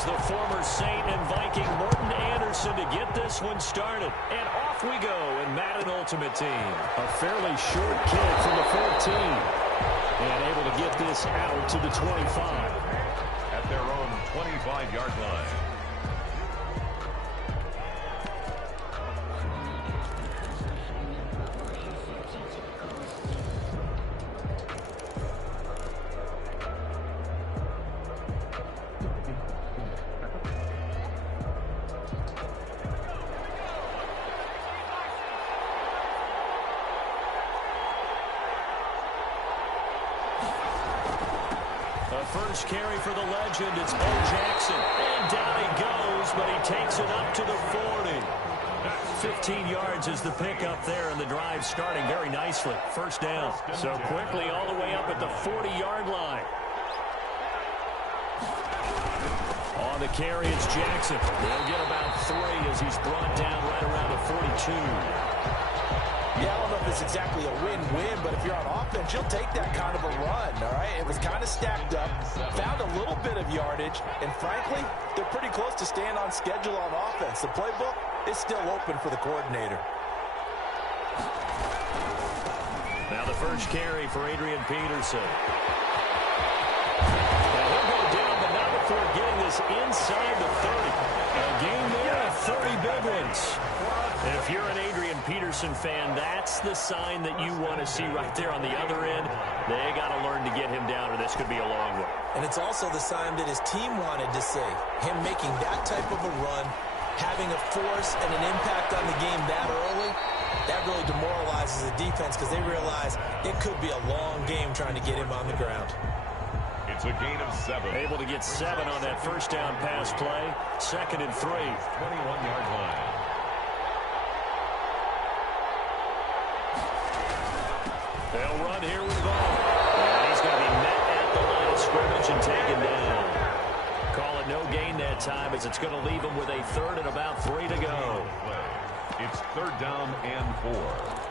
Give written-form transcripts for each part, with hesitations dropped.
Here's the former Saint and Viking Morten Andersen to get this one started. And off we go in Madden Ultimate Team. A fairly short kick from the 14. And able to get this out to the 25. At their own 25-yard line. First carry for the legend, it's Bo Jackson. And down he goes, but he takes it up to the 40. 15 yards is the pickup there, and the drive starting very nicely. First down. So quickly all the way up at the 40-yard line. On the carry, it's Jackson. They'll get about 3 as he's brought down right around the 42. Yeah, I don't know if it's exactly a win-win, but if you're on offense, you'll take that kind of a run, all right? It was kind of stacked up, found a little bit of yardage, and frankly, they're pretty close to staying on schedule on offense. The playbook is still open for the coordinator. Now the first carry for Adrian Peterson. Now he'll go down, but not before getting this inside the 30. A game there of 30 big ones. If you're an Adrian Peterson fan, that's the sign that you want to see right there on the other end. They got to learn to get him down, or this could be a long one. And it's also the sign that his team wanted to see. Him making that type of a run, having a force and an impact on the game that early, that really demoralizes the defense because they realize it could be a long game trying to get him on the ground. It's a gain of 7. Able to get 7 on that first down pass play. 2nd and 3. 21-yard line. They'll run here with the ball. And he's going to be met at the line of scrimmage and taken down. Call it no gain that time as it's going to leave him with a 3rd and about 3 to go. It's 3rd down and 4.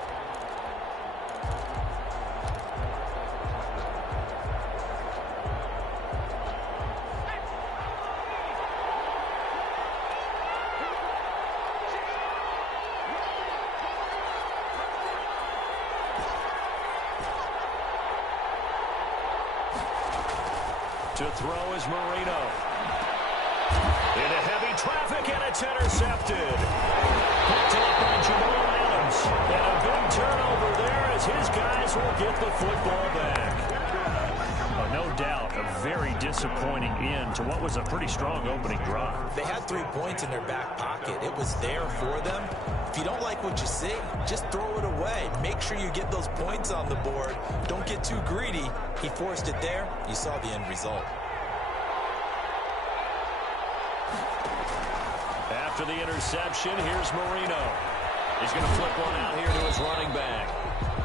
To throw is Marino. Into heavy traffic, and it's intercepted. Picked up by Jamal Adams. And a big turnover there as his guys will get the football back. No doubt, a very disappointing end to what was a pretty strong opening drive. They had 3 points in their back pocket. It was there for them. If you don't like what you see, just throw it away. Make sure you get those points on the board. Don't get too greedy. He forced it there. You saw the end result. After the interception, here's Marino. He's going to flip one out here to his running back.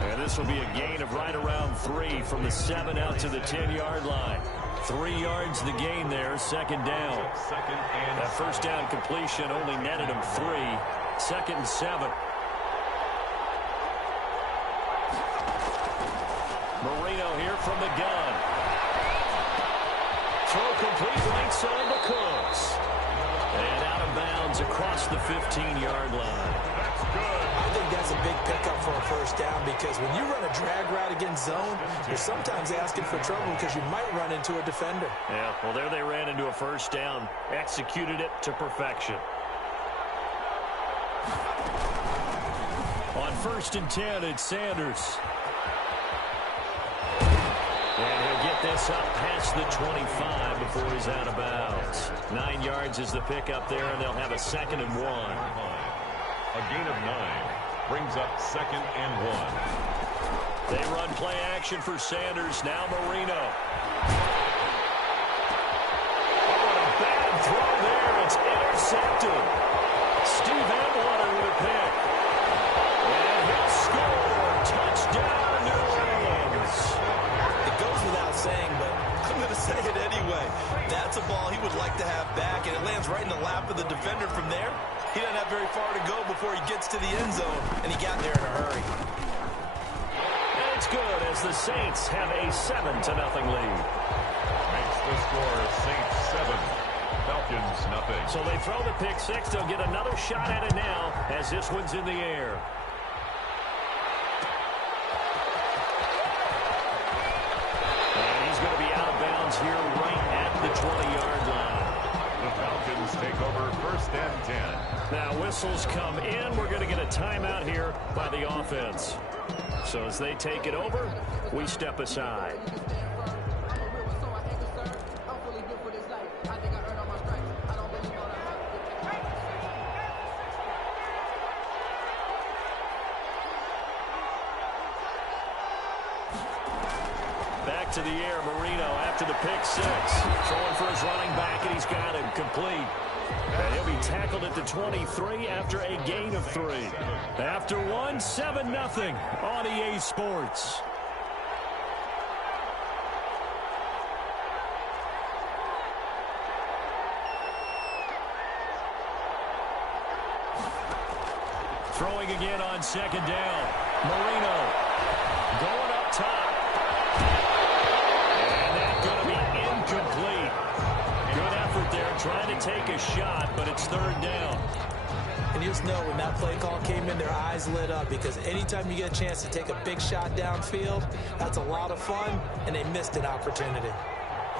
And this will be a gain of right around 3 from the 7 out to the 10-yard line. 3 yards the gain there, 2nd down. That first down completion only netted him 3. 2nd and 7. Marino here from the gun. Throw complete right side to Cooks. And out of bounds across the 15-yard line. That's good. I think that's a big pickup for a first down because when you run a drag route against zone, you're sometimes asking for trouble because you might run into a defender. Yeah, well, there they ran into a first down. Executed it to perfection. On 1st and 10, it's Sanders. And he'll get this up past the 25 before he's out of bounds. 9 yards is the pickup there, and they'll have a 2nd and 1. A gain of 9 brings up 2nd and 1. They run play action for Sanders. Now Marino. Oh, what a bad throw there. It's intercepted. Steve Atwater with a pick. And he'll score. Touchdown, New Orleans. It goes without saying, but I'm going to say it anyway. That's a ball he would like to have back, and it lands right in the lap of the defender from there. He doesn't have very far to go before he gets to the end zone, and he got there in a hurry. And it's good as the Saints have a 7-0 lead. Makes the score Saints 7, Falcons, nothing. So they throw the pick six. They'll get another shot at it now as this one's in the air. And he's going to be out of bounds here right at the 20-yard line. The Falcons take over 1st and 10. Now whistles come in. We're going to get a timeout here by the offense. So as they take it over, we step aside. Back to the air, Marino after the pick six. Throwing for his running back, and he's got him complete. And he'll be tackled at the 23 after a gain of 3. After one, 7-0 on EA Sports. Throwing again on 2nd down. Marino going up top. And that's going to be incomplete. Good effort there, trying to take a shot, but it's 3rd down. And you just know when that play call came in, their eyes lit up, because anytime you get a chance to take a big shot downfield, that's a lot of fun, and they missed an opportunity.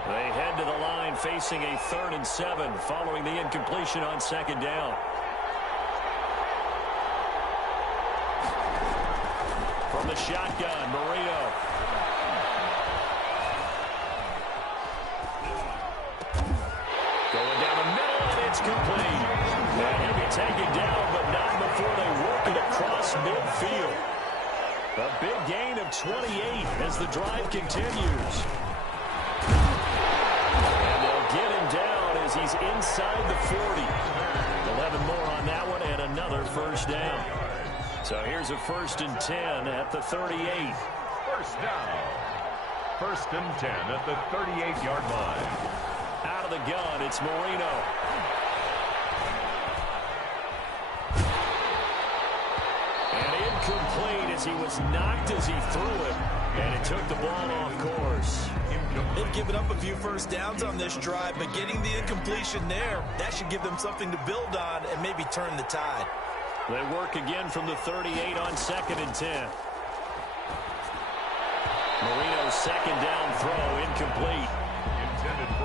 They head to the line facing a 3rd and 7 following the incompletion on 2nd down. From the shotgun, Marino. Going down the middle, and it's complete. And he'll be taken down, but not before they work it across midfield. A big gain of 28 as the drive continues. And they'll get him down as he's inside the 40. 11 more on that one, and another 1st down. So here's a 1st and 10 at the 38. 1st down. 1st and 10 at the 38-yard line. Out of the gun, it's Marino. And incomplete as he was knocked as he threw it. And it took the ball off course. They've given up a few 1st downs on this drive, but getting the incompletion there, that should give them something to build on and maybe turn the tide. They work again from the 38 on 2nd and 10. Marino's 2nd down throw incomplete.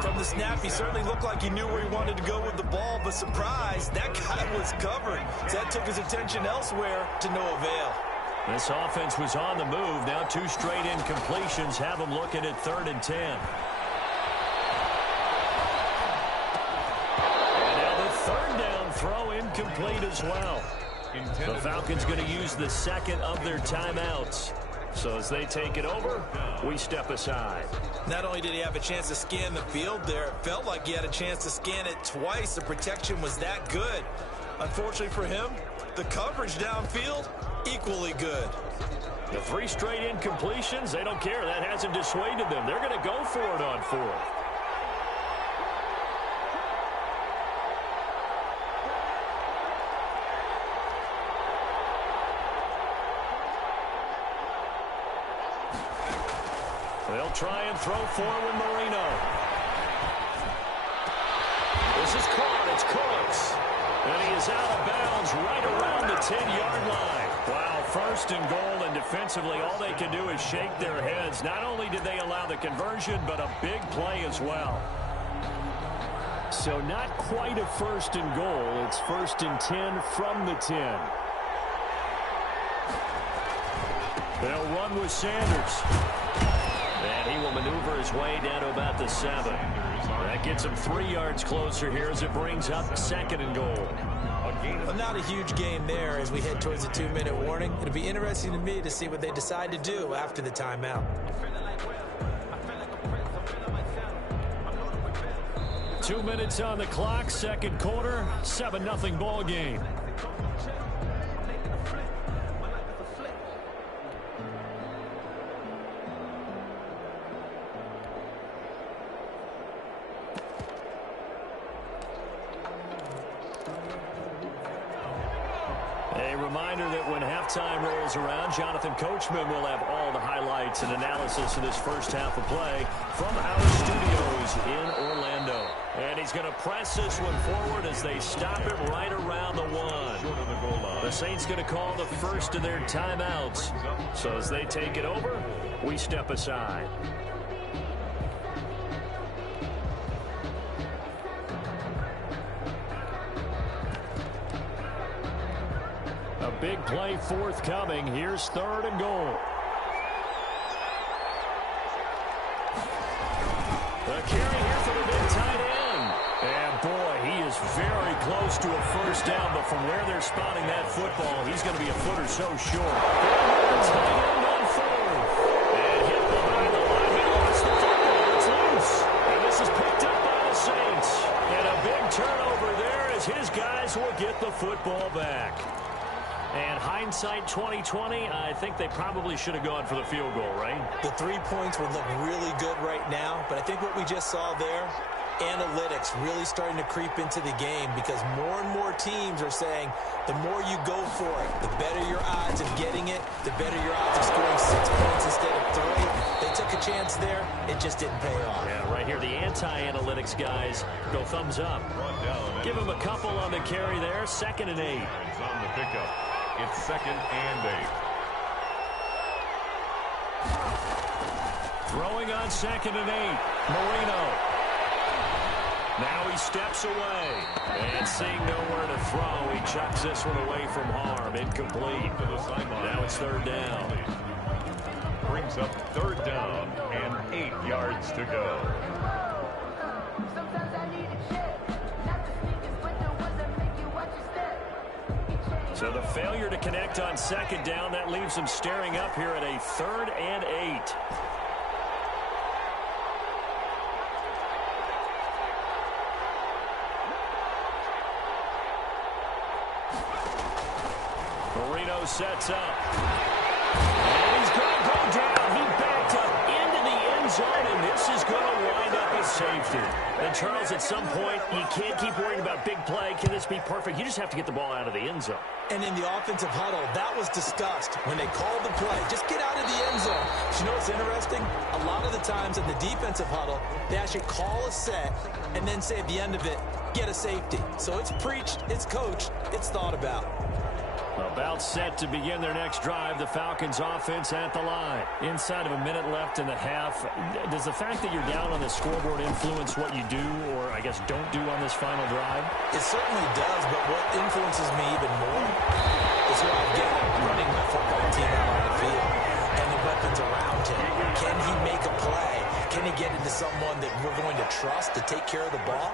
From the snap, he certainly looked like he knew where he wanted to go with the ball, but surprise, that guy was covered. So that took his attention elsewhere to no avail. This offense was on the move. Now 2 straight incompletions have them looking at 3rd and 10. And now the 3rd down throw incomplete as well. The Falcons going to use the 2nd of their timeouts. So as they take it over, we step aside. Not only did he have a chance to scan the field there, it felt like he had a chance to scan it twice. The protection was that good. Unfortunately for him, the coverage downfield, equally good. The 3 straight incompletions, they don't care. That hasn't dissuaded them. They're going to go for it on 4th. They'll try and throw forward Marino. This is caught. It's Cooks. And he is out of bounds right around the 10-yard line. Wow, 1st and goal, and defensively all they can do is shake their heads. Not only did they allow the conversion, but a big play as well. So not quite a 1st and goal. It's 1st and 10 from the 10. They'll run with Sanders. And he will maneuver his way down to about the 7. That gets him 3 yards closer here as it brings up 2nd and goal. Well, not a huge gain there as we head towards the 2-minute warning. It'll be interesting to me to see what they decide to do after the timeout. 2 minutes on the clock, 2nd quarter, 7-0 ball game. A reminder that when halftime rolls around, Jonathan Coachman will have all the highlights and analysis of this 1st half of play from our studios in Orlando. And he's he's going to press this one forward as they stop him right around the 1. The Saints going to call the first of their timeouts. So as they take it over, we step aside. A big play forthcoming. Here's 3rd and goal. The carry here for the big tight end. And boy, he is very close to a first down, but from where they're spotting that football, he's going to be a foot or so short. Tight end on 4th. And hit behind the line. He lost the football. It's loose. And this is picked up by the Saints. And a big turnover there as his guys will get the football back. And hindsight 2020, I think they probably should have gone for the field goal, right? The 3 points would look really good right now, but I think what we just saw there, analytics really starting to creep into the game because more and more teams are saying the more you go for it, the better your odds of getting it, the better your odds of scoring 6 points instead of 3. They took a chance there. It just didn't pay off. Yeah, right here, the anti-analytics guys go thumbs up. Give him a couple on the carry there. 2nd and 8. It's on the pickup. It's 2nd and 8. Throwing on 2nd and 8. Marino. Now he steps away. And seeing nowhere to throw, he chucks this one away from harm. Incomplete. Now it's 3rd down. Brings up 3rd down and 8 yards to go. So the failure to connect on 2nd down, that leaves him staring up here at a 3rd and 8. Marino sets up. And he's going to go down. He backed up into the end zone, and this is going to wind up a safety. And Charles, at some point, you can't keep worrying about big play. Can this be perfect? You just have to get the ball out of the end zone. And in the offensive huddle, that was discussed when they called the play. Just get out of the end zone. But you know what's interesting? A lot of the times in the defensive huddle, they actually call a set and then say at the end of it, get a safety. So it's preached, it's coached, it's thought about. About set to begin their next drive. The Falcons offense at the line. Inside of a minute left in the half. Does the fact that you're down on the scoreboard influence what you do, or I guess don't do on this final drive? It certainly does, but what influences me even more is who I've got running the football team out on the field and the weapons around him. Can he make a play? Can he get into someone that we're going to trust to take care of the ball?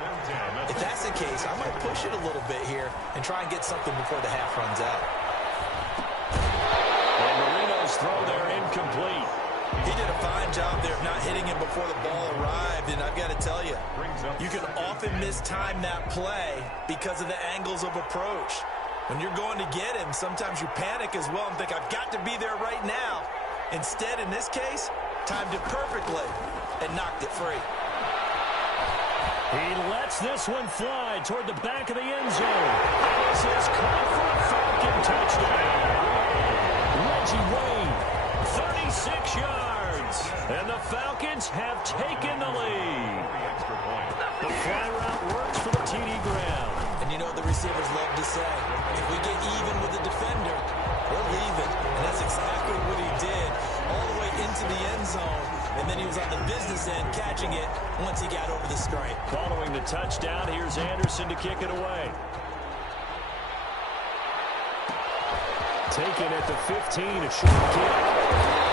If that's the case, I might push it a little bit here and try and get something before the half runs out. And Marino's throw there incomplete. He did a fine job there of not hitting him before the ball arrived, and I've got to tell you, you can often mistime that play because of the angles of approach. When you're going to get him, sometimes you panic as well and think, I've got to be there right now. Instead, in this case, timed it perfectly and knocked it free. He lets this one fly toward the back of the end zone. This is caught for a Falcon touchdown. Reggie Wayne, 36 yards. And the Falcons have taken the lead. The fly route works for the TD ground. And you know what the receivers love to say? If we get even with the defender, we're leaving. And that's exactly what he did. All the way into the end zone. And then he was on the business end catching it once he got over the stripe. Following the touchdown, here's Anderson to kick it away. Taken at the 15, a short kick.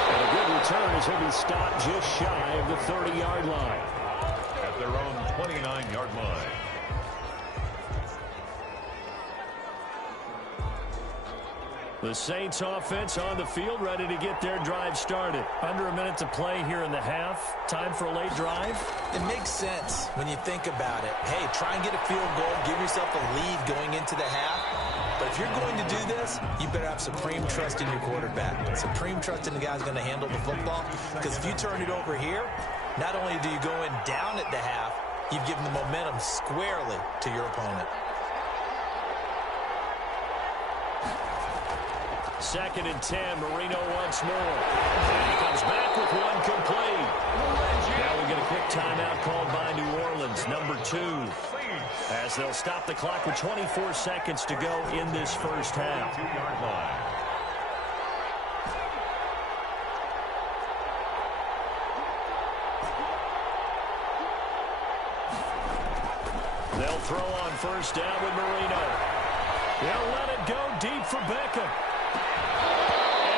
And a good return as he'll be stopped just shy of the 30-yard line. At their own 29-yard line. The Saints offense on the field, ready to get their drive started. Under a minute to play here in the half. Time for a late drive. It makes sense when you think about it. Hey, try and get a field goal. Give yourself a lead going into the half. But if you're going to do this, you better have supreme trust in your quarterback. Supreme trust in the guy who's going to handle the football. Because if you turn it over here, not only do you go in down at the half, you've given the momentum squarely to your opponent. 2nd and 10, Marino once more. And he comes back with one complete. Now we get a quick timeout called by New Orleans, number 2. as they'll stop the clock with 24 seconds to go in this first half. 2-yard line. They'll throw on first down with Marino. They'll let it go deep for Beckham.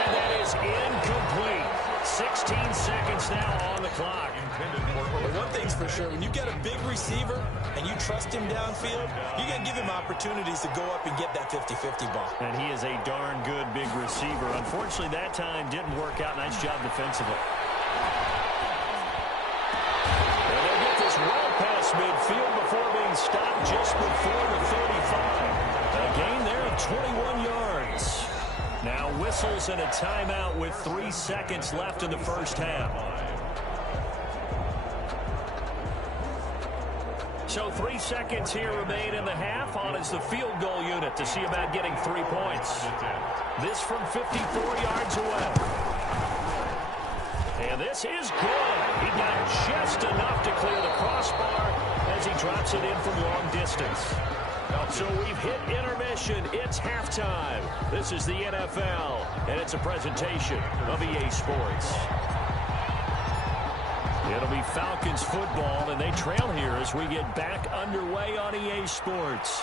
And that is incomplete. 16 seconds now on the clock. But one thing's for sure, when you get a big receiver and you trust him downfield, you're going to give him opportunities to go up and get that 50-50 ball. And he is a darn good big receiver. Unfortunately, that time didn't work out. Nice job defensively. And they'll get this well past midfield before being stopped just before the 35. A gain there of 21 yards. Now whistles and a timeout with 3 seconds left in the first half. So 3 seconds here remain in the half. On is the field goal unit to see about getting 3 points. This from 54 yards away. And this is good. He got just enough to clear the crossbar as he drops it in from long distance. So we've hit intermission. It's halftime. This is the NFL, and it's a presentation of EA Sports. It'll be Falcons football, and they trail here as we get back underway on EA Sports.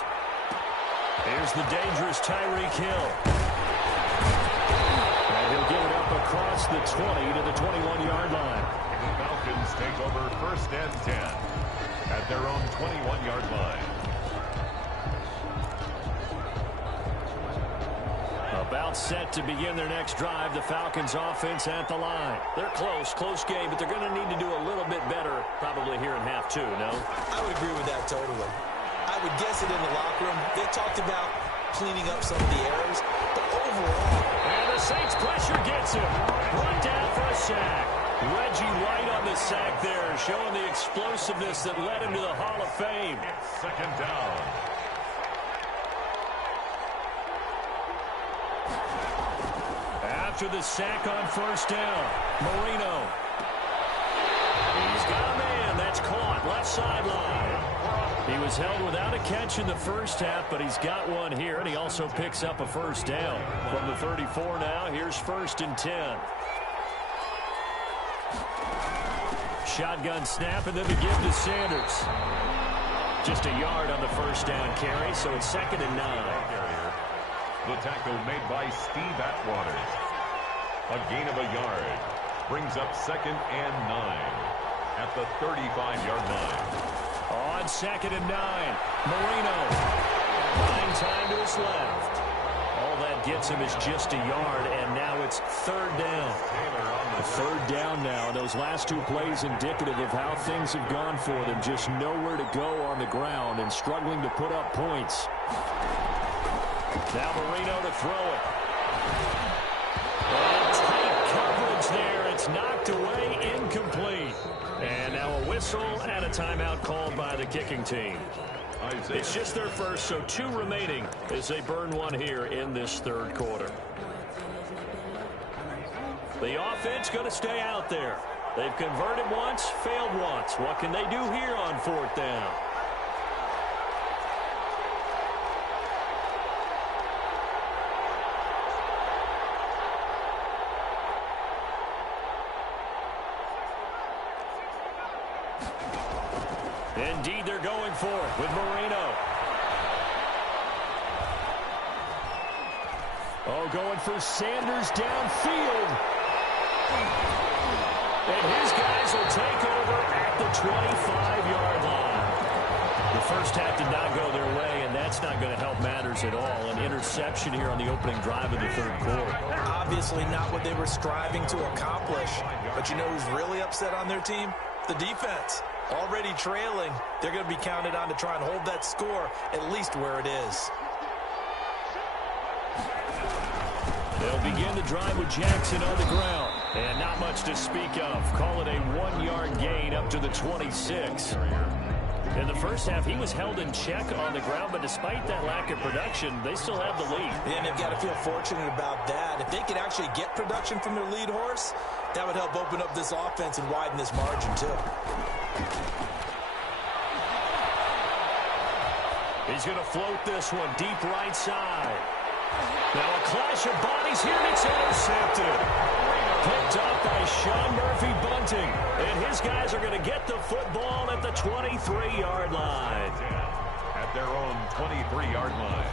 Here's the dangerous Tyreek Hill. And he'll give it up across the 20 to the 21-yard line. The Falcons take over 1st and 10 at their own 21-yard line. About set to begin their next drive. The Falcons offense at the line. They're close game, but they're going to need to do a little bit better probably here in half 2, no? I would agree with that totally. I would guess it in the locker room. They talked about cleaning up some of the errors, but overall. And the Saints pressure gets him. Run down for a sack. Reggie White on the sack there, showing the explosiveness that led him to the Hall of Fame. 2nd down. After the sack on first down, Marino. He's got a man. That's caught. Left sideline. He was held without a catch in the first half, but he's got one here, and he also picks up a first down. From the 34 now, here's 1st and 10. Shotgun snap, and then the give to Sanders. Just a yard on the first down carry, so it's 2nd and 9. The tackle made by Steve Atwater. A gain of a yard. Brings up 2nd and 9 at the 35-yard line. On 2nd and 9, Marino. Buying time to his left. All that gets him is just a yard, and now it's 3rd down. The 3rd down now. Those last 2 plays indicative of how things have gone for them. Just nowhere to go on the ground and struggling to put up points. Now Marino to throw it. And tight coverage there. It's knocked away, incomplete. And now a whistle and a timeout called by the kicking team. It's just their first, so 2 remaining as they burn one here in this 3rd quarter. The offense going to stay out there. They've converted once, failed once. What can they do here on 4th down? Indeed, they're going for it with Marino. Oh, going for Sanders downfield. And his guys will take over at the 25-yard line. The first half did not go their way, and that's not going to help matters at all. An interception here on the opening drive of the 3rd quarter. Obviously not what they were striving to accomplish. But you know who's really upset on their team? The defense. Already trailing, they're going to be counted on to try and hold that score at least where it is. They'll begin the drive with Jackson on the ground. And not much to speak of. Call it a 1-yard gain up to the 26. In the first half, he was held in check on the ground, but despite that lack of production, they still have the lead. And they've got to feel fortunate about that. If they could actually get production from their lead horse, that would help open up this offense and widen this margin, too. He's going to float this one deep right side. Now a clash of bodies here, and it's intercepted. Picked up by Sean Murphy Bunting. And his guys are going to get the football at the 23-yard line. At their own 23-yard line.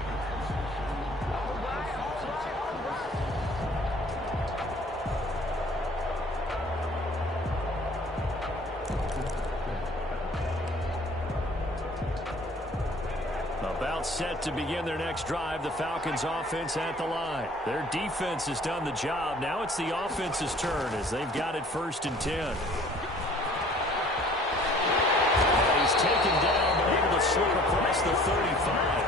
About set to begin their next drive, the Falcons offense at the line. Their defense has done the job. Now it's the offense's turn as they've got it 1st and 10. And he's taken down but able to slip across the 35.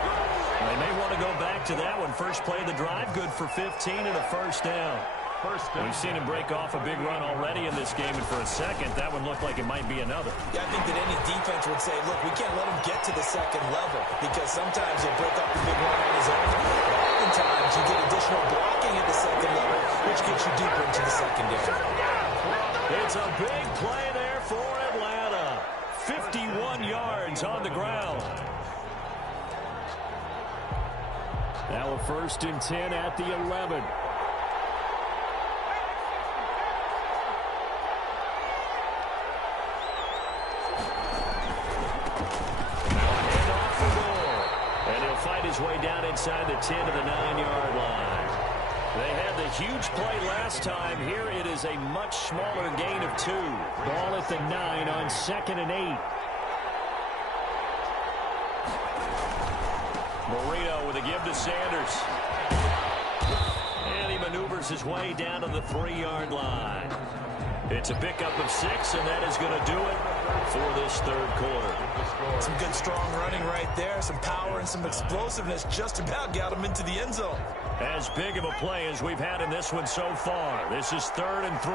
They may want to go back to that one. First play of the drive, good for 15 and a 1st down. We've seen him break off a big run already in this game, and for a second, that one looked like it might be another. Yeah, I think that any defense would say, look, we can't let him get to the second level because sometimes he'll break off a big run on his own. Oftentimes, you get additional blocking at the second level, which gets you deeper into the secondary. It's a big play there for Atlanta. 51 yards on the ground. Now a 1st and 10 at the 11. His way down inside the 10 to the 9-yard line. They had the huge play last time. Here it is a much smaller gain of 2. Ball at the 9 on 2nd and 8. Marino with a give to Sanders. And he maneuvers his way down to the 3-yard line. It's a pickup of 6, and that is going to do it for this 3rd quarter. Some good, strong running right there. Some power and some explosiveness just about got him into the end zone. As big of a play as we've had in this one so far. This is 3rd and 3.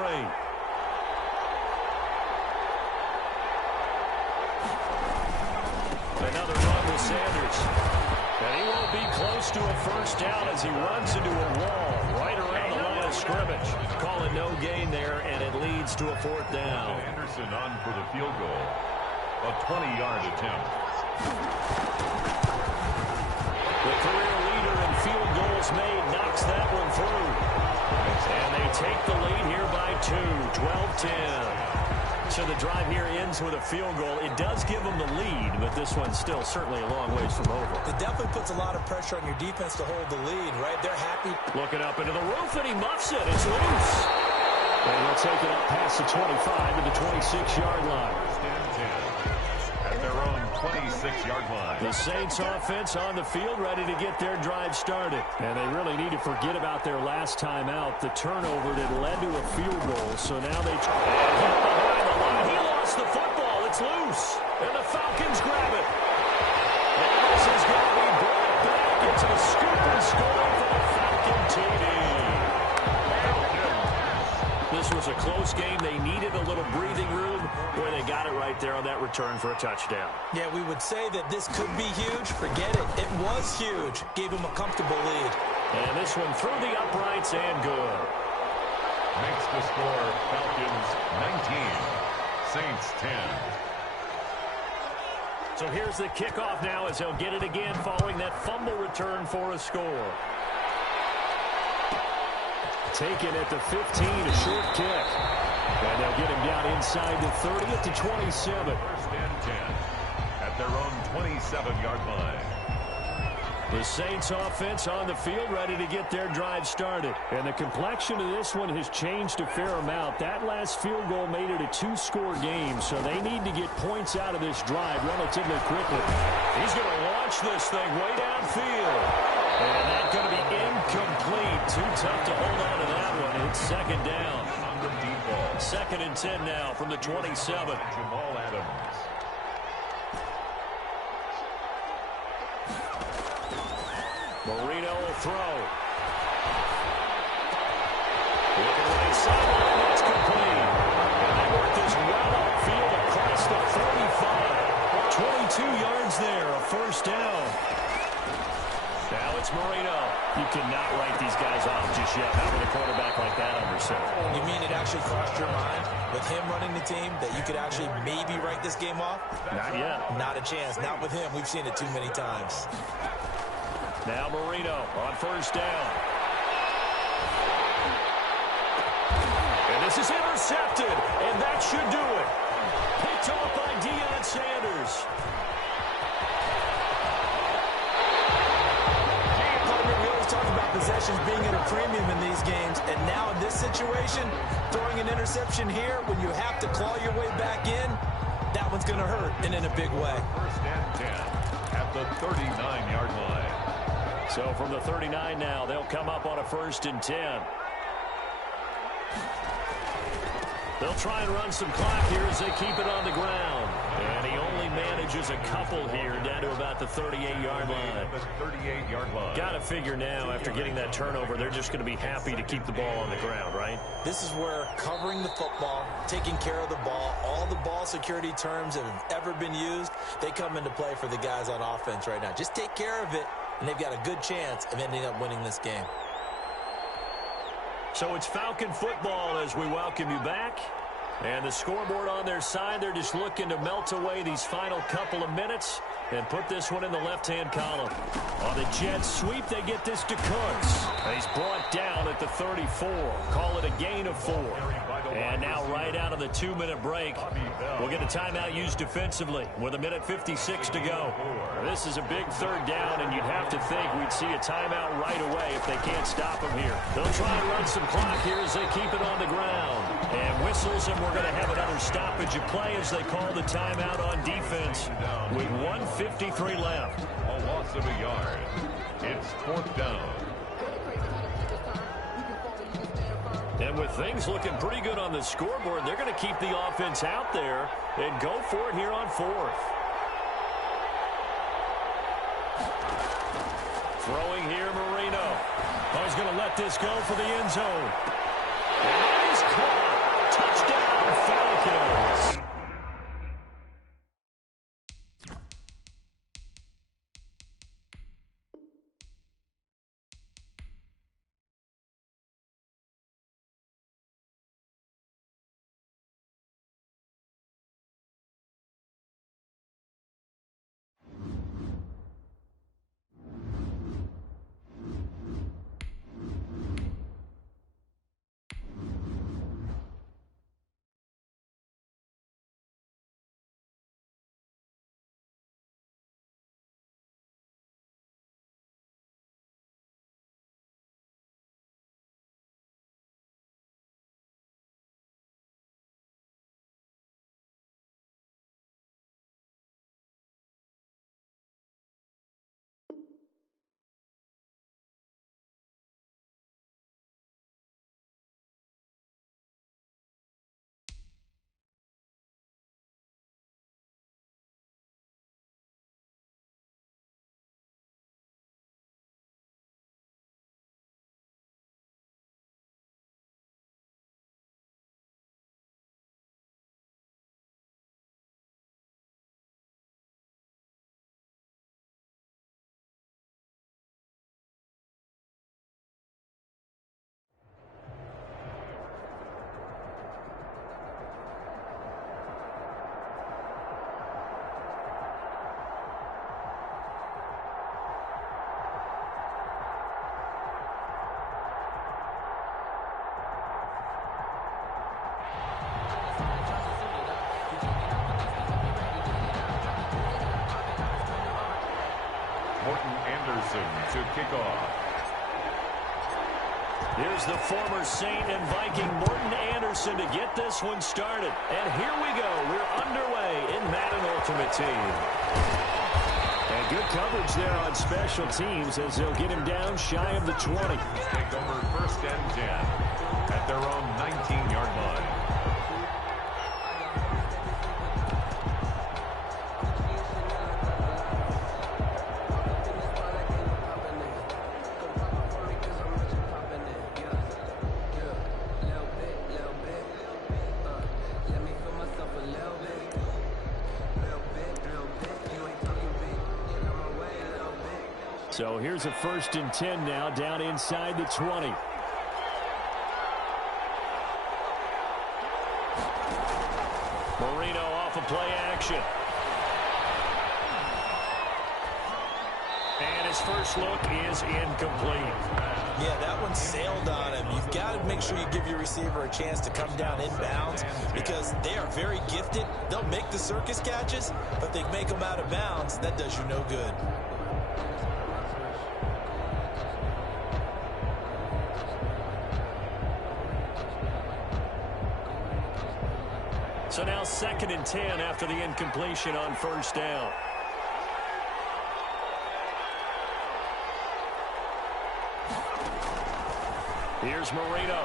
Another run with Sanders. And he won't be close to a 1st down as he runs into a wall right around the line of scrimmage. Call it no gain there, and it leads to a 4th down. Anderson on for the field goal. A 20-yard attempt. The career leader in field goals made knocks that one through. And they take the lead here by 2, 12-10. So the drive here ends with a field goal. It does give them the lead, but this one's still certainly a long ways from over. It definitely puts a lot of pressure on your defense to hold the lead, right? They're happy. Looking up into the roof, and he muffs it. It's loose. And he'll take it up past the 25 to the 26-yard line. 1st and 10 at their own 26-yard line. The Saints offense on the field ready to get their drive started. And they really need to forget about their last time out, the turnover that led to a field goal. So now they... And behind the line, he lost the football. It's loose. And the Falcons grab it. And this is going to be brought back. It's a scoop and score for the Falcon TD. This was a close game. They needed a little breathing room where they got it right there on that return for a touchdown. Yeah, we would say that this could be huge. Forget it. It was huge. Gave him a comfortable lead. And this one through the uprights and good. Makes the score Falcons 19, Saints 10. So here's the kickoff now as they'll get it again following that fumble return for a score. Taken at the 15, a short kick. And they'll get him down inside the 30 at the 27. 1st and 10 at their own 27-yard line. The Saints offense on the field ready to get their drive started. And the complexion of this one has changed a fair amount. That last field goal made it a 2-score game, so they need to get points out of this drive relatively quickly. He's going to launch this thing way downfield. And that's going to be incomplete. Too tough to hold on to that one. It's 2nd down. 2nd and 10 now from the 27. Jamal Adams. Marino will throw. Looking right sideline, that's complete. And they work this well upfield across the 45. 22 yards there, a 1st down. Now it's Marino. You cannot write these guys off just yet. How would a quarterback like that under center? You mean it actually crossed your mind? with him running the team, that you could actually maybe write this game off? Not yet. Not a chance. Not with him. We've seen it too many times. Now Marino on first down. And this is intercepted, and that should do it. Picked off by Deion Sanders. We always talk about possessions being at a premium in these games, and now in this situation, throwing an interception here when you have to claw your way back in, that one's going to hurt, and in a big way. First and 10 at the 39-yard line. So from the 39 now, they'll come up on a 1st and 10. They'll try and run some clock here as they keep it on the ground. And he only manages a couple here down to about the 38-yard line. The 38-yard line. Got to figure now, after getting that turnover, they're just going to be happy to keep the ball on the ground, right? This is where covering the football, taking care of the ball, all the ball security terms that have ever been used, they come into play for the guys on offense right now. Just take care of it, and they've got a good chance of ending up winning this game. So it's Falcon football as we welcome you back. And the scoreboard on their side, they're just looking to melt away these final couple of minutes and put this one in the left-hand column. On the jet sweep, they get this to Cooks. He's brought down at the 34. Call it a gain of 4. And now right out of the 2-minute break, we'll get a timeout used defensively with 1:56 to go. This is a big 3rd down, and you'd have to think we'd see a timeout right away if they can't stop him here. They'll try and run some clock here as they keep it on the ground. And whistles, and we're going to have another stoppage of play as they call the timeout on defense with 1:53 left. A loss of a yard. It's 4th down. And with things looking pretty good on the scoreboard, they're going to keep the offense out there and go for it here on 4th. Throwing here, Marino. Oh, he's going to let this go for the end zone. And he's caught. Touchdown, Falcons. To kick off. Here's the former Saint and Viking Morton Anderson to get this one started. And here we go. We're underway in Madden Ultimate Team. And good coverage there on special teams as they'll get him down shy of the 20. Take over 1st and 10 at their own 19-yard line. So here's a 1st and 10 now down inside the 20. play action. And his first look is incomplete. Yeah, that one sailed on him. You've got to make sure you give your receiver a chance to come down inbounds because they are very gifted. They'll make the circus catches, but they make them out of bounds. That does you no good. So now 2nd and 10 after the incompletion on first down. Here's Marino.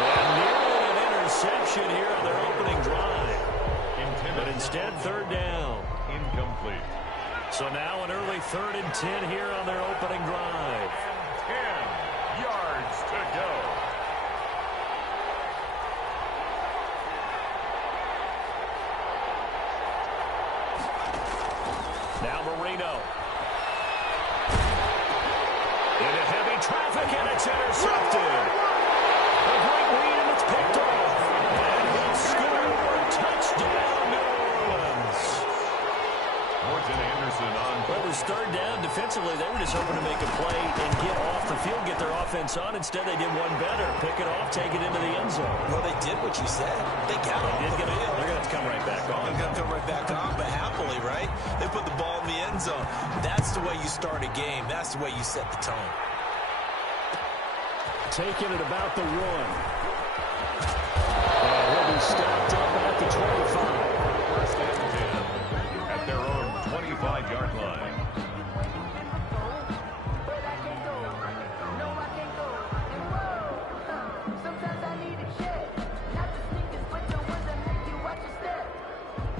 And nearly an interception here on their opening drive. But instead, 3rd down. Incomplete. So now an early 3rd and 10 here on their opening drive. 10 yards to go. Now Marino. Into heavy traffic, and it's intercepted. A great read, and it's picked off. And he'll score. Touchdown, New Orleans. Morton Anderson on. Well, it was 3rd down. Defensively, they were just hoping to make a play and get off the field, get their offense on. Instead, they did one better. Pick it off, take it into the end zone. Well, they did what you said. They got off the field. They're going to have to come right back on. They're going to come right back on, but happily, right? They put the ball in the end zone. That's the way you start a game. That's the way you set the tone. Taking it about the 1. And he'll be stopped up at the 25. 1st and 10 at their own 25-yard line.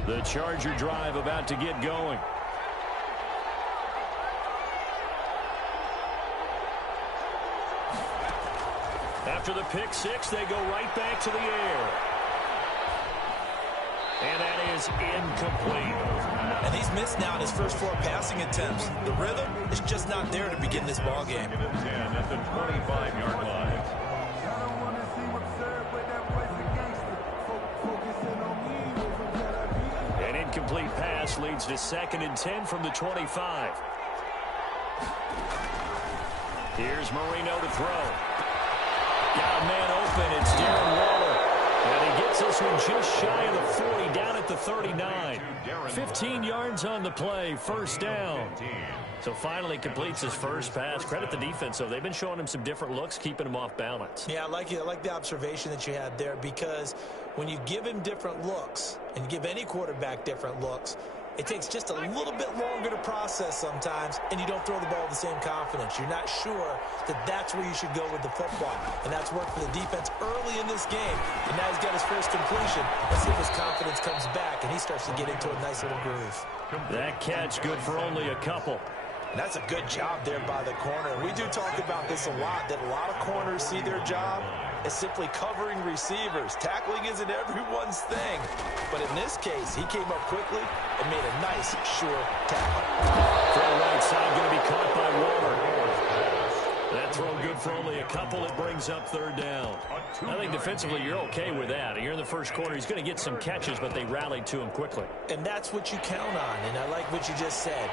The Charger drive about to get going. After the pick 6, they go right back to the air. And that is incomplete. And he's missed now in his first 4 passing attempts. The rhythm is just not there to begin this ball game. 2nd and 10 at the 25-yard line. An incomplete pass leads to 2nd and 10 from the 25. Here's Marino to throw. Got a man open. It's Darren Waller. And he gets this one just shy of the 40, down at the 39. 15 yards on the play, 1st down. So finally completes his first pass. Credit the defense, though. They've been showing him some different looks, keeping him off balance. Yeah, I like the observation that you had there because when you give him different looks and you give any quarterback different looks, it takes just a little bit longer to process sometimes, and you don't throw the ball with the same confidence. You're not sure that that's where you should go with the football, and that's worked for the defense early in this game. And now he's got his first completion. Let's see if his confidence comes back, and he starts to get into a nice little groove. That catch good for only a couple. And that's a good job there by the corner. We do talk about this a lot, that a lot of corners see their job as simply covering receivers. Tackling isn't everyone's thing. But in this case, he came up quickly and made a nice, sure tackle. Throw right side going to be caught by Waller. That throw good for only a couple. It brings up 3rd down. I think defensively you're okay with that. You're in the first quarter. He's going to get some catches, but they rallied to him quickly. And that's what you count on. And I like what you just said.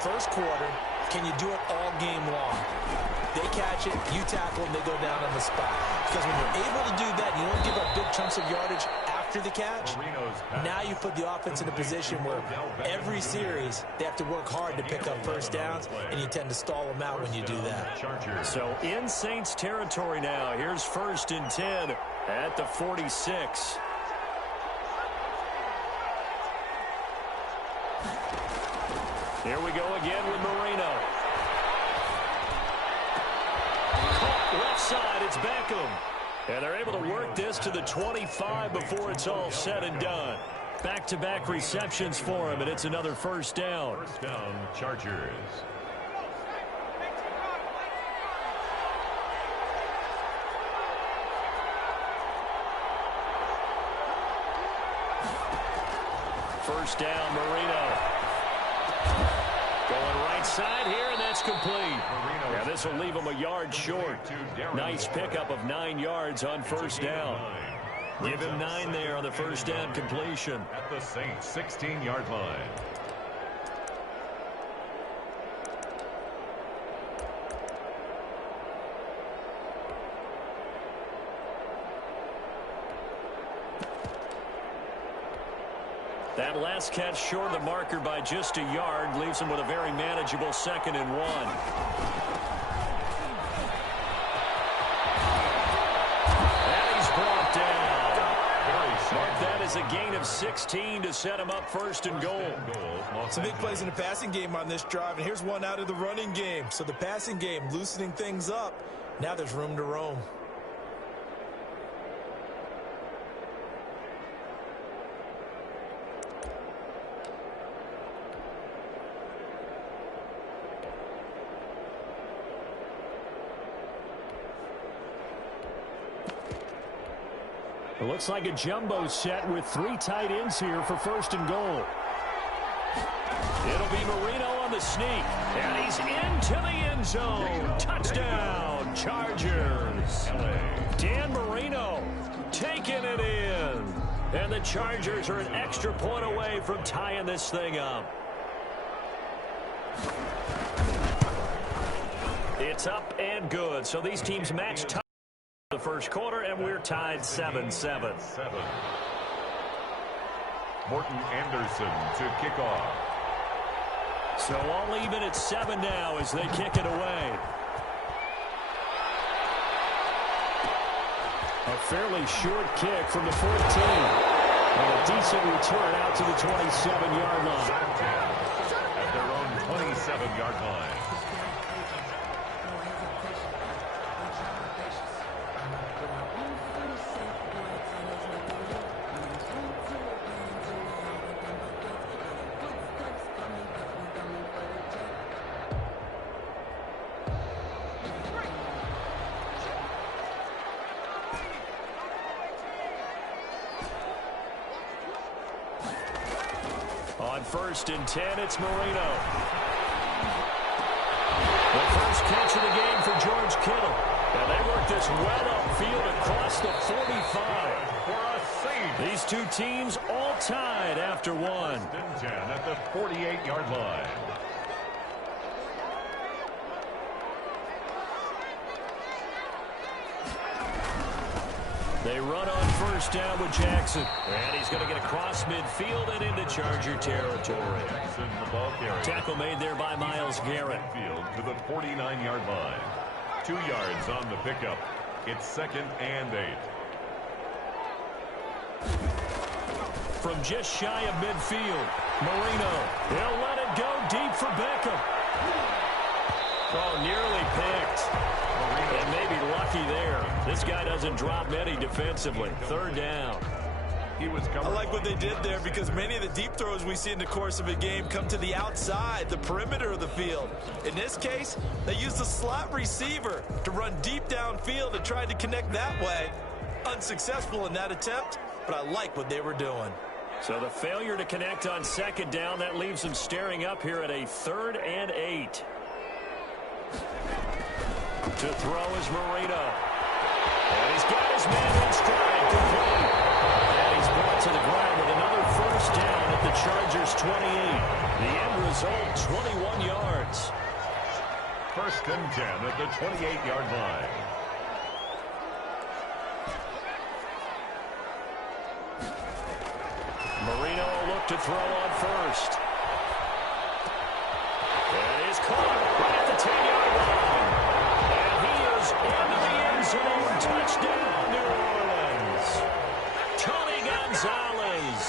First quarter, can you do it all game long? They catch it, you tackle them, they go down on the spot. Because when you're able to do that, you don't give up big chunks of yardage after the catch. Now you put the offense in a position where every series they have to work hard to pick up 1st downs, and you tend to stall them out when you do that. So in Saints territory now, here's 1st and 10 at the 46. Here we go again with Marino. Caught left side, it's Beckham. And they're able to work this to the 25 before it's all said and done. Back-to-back receptions for him, and it's another 1st down. 1st down, Chargers. First down, Marino. Going right side here, and that's complete. Yeah, this will leave him a yard short. Nice pickup of 9 yards on first down. Give him 9 there on the first down completion. At the Saints' 16-yard line. That last catch short of the marker by just a yard leaves him with a very manageable 2nd and 1. And he's brought down. Mark that as a gain of 16 to set him up 1st and goal. Some big plays in the passing game on this drive, and here's one out of the running game. So the passing game loosening things up. Now there's room to roam. It looks like a jumbo set with 3 tight ends here for 1st and goal. It'll be Marino on the sneak, and he's into the end zone. Touchdown, Chargers. Dan Marino taking it in. And the Chargers are an extra point away from tying this thing up. It's up and good. So these teams match time the first quarter, and we're tied 7-7. Morton Anderson to kick off. So all even at 7 now as they kick it away. A fairly short kick from the 14. And a decent return out to the 27-yard line. At their own 27-yard line. On 1st and 10, it's Marino. The first catch of the game for George Kittle. And they work this well upfield across the 45. For a save. These two teams all tied after 1. 1st and 10 at the 48-yard line. They run on 1st down with Jackson. And he's going to get across midfield and into Charger territory. Jackson, the ball carrier. Tackle made there by Myles Garrett. Field to the 49-yard line. 2 yards on the pickup. It's 2nd and 8. From just shy of midfield, Marino. He'll let it go deep for Beckham. Oh, nearly picked. And maybe lucky there. This guy doesn't drop many defensively. 3rd down. I like what they did there because many of the deep throws we see in the course of a game come to the outside, the perimeter of the field. In this case, they used a slot receiver to run deep downfield and tried to connect that way. Unsuccessful in that attempt, but I like what they were doing. So the failure to connect on 2nd down, that leaves them staring up here at a 3rd and 8. To throw is Marino. And he's got his man in stride, complete. And he's brought to the ground with another 1st down at the Chargers' 28. The end result, 21 yards. 1st and 10 at the 28-yard line. Marino will look to throw on 1st. And he's caught right at the 10-yard line. And he is into the end zone. Touchdown, New Orleans. Tony Gonzalez,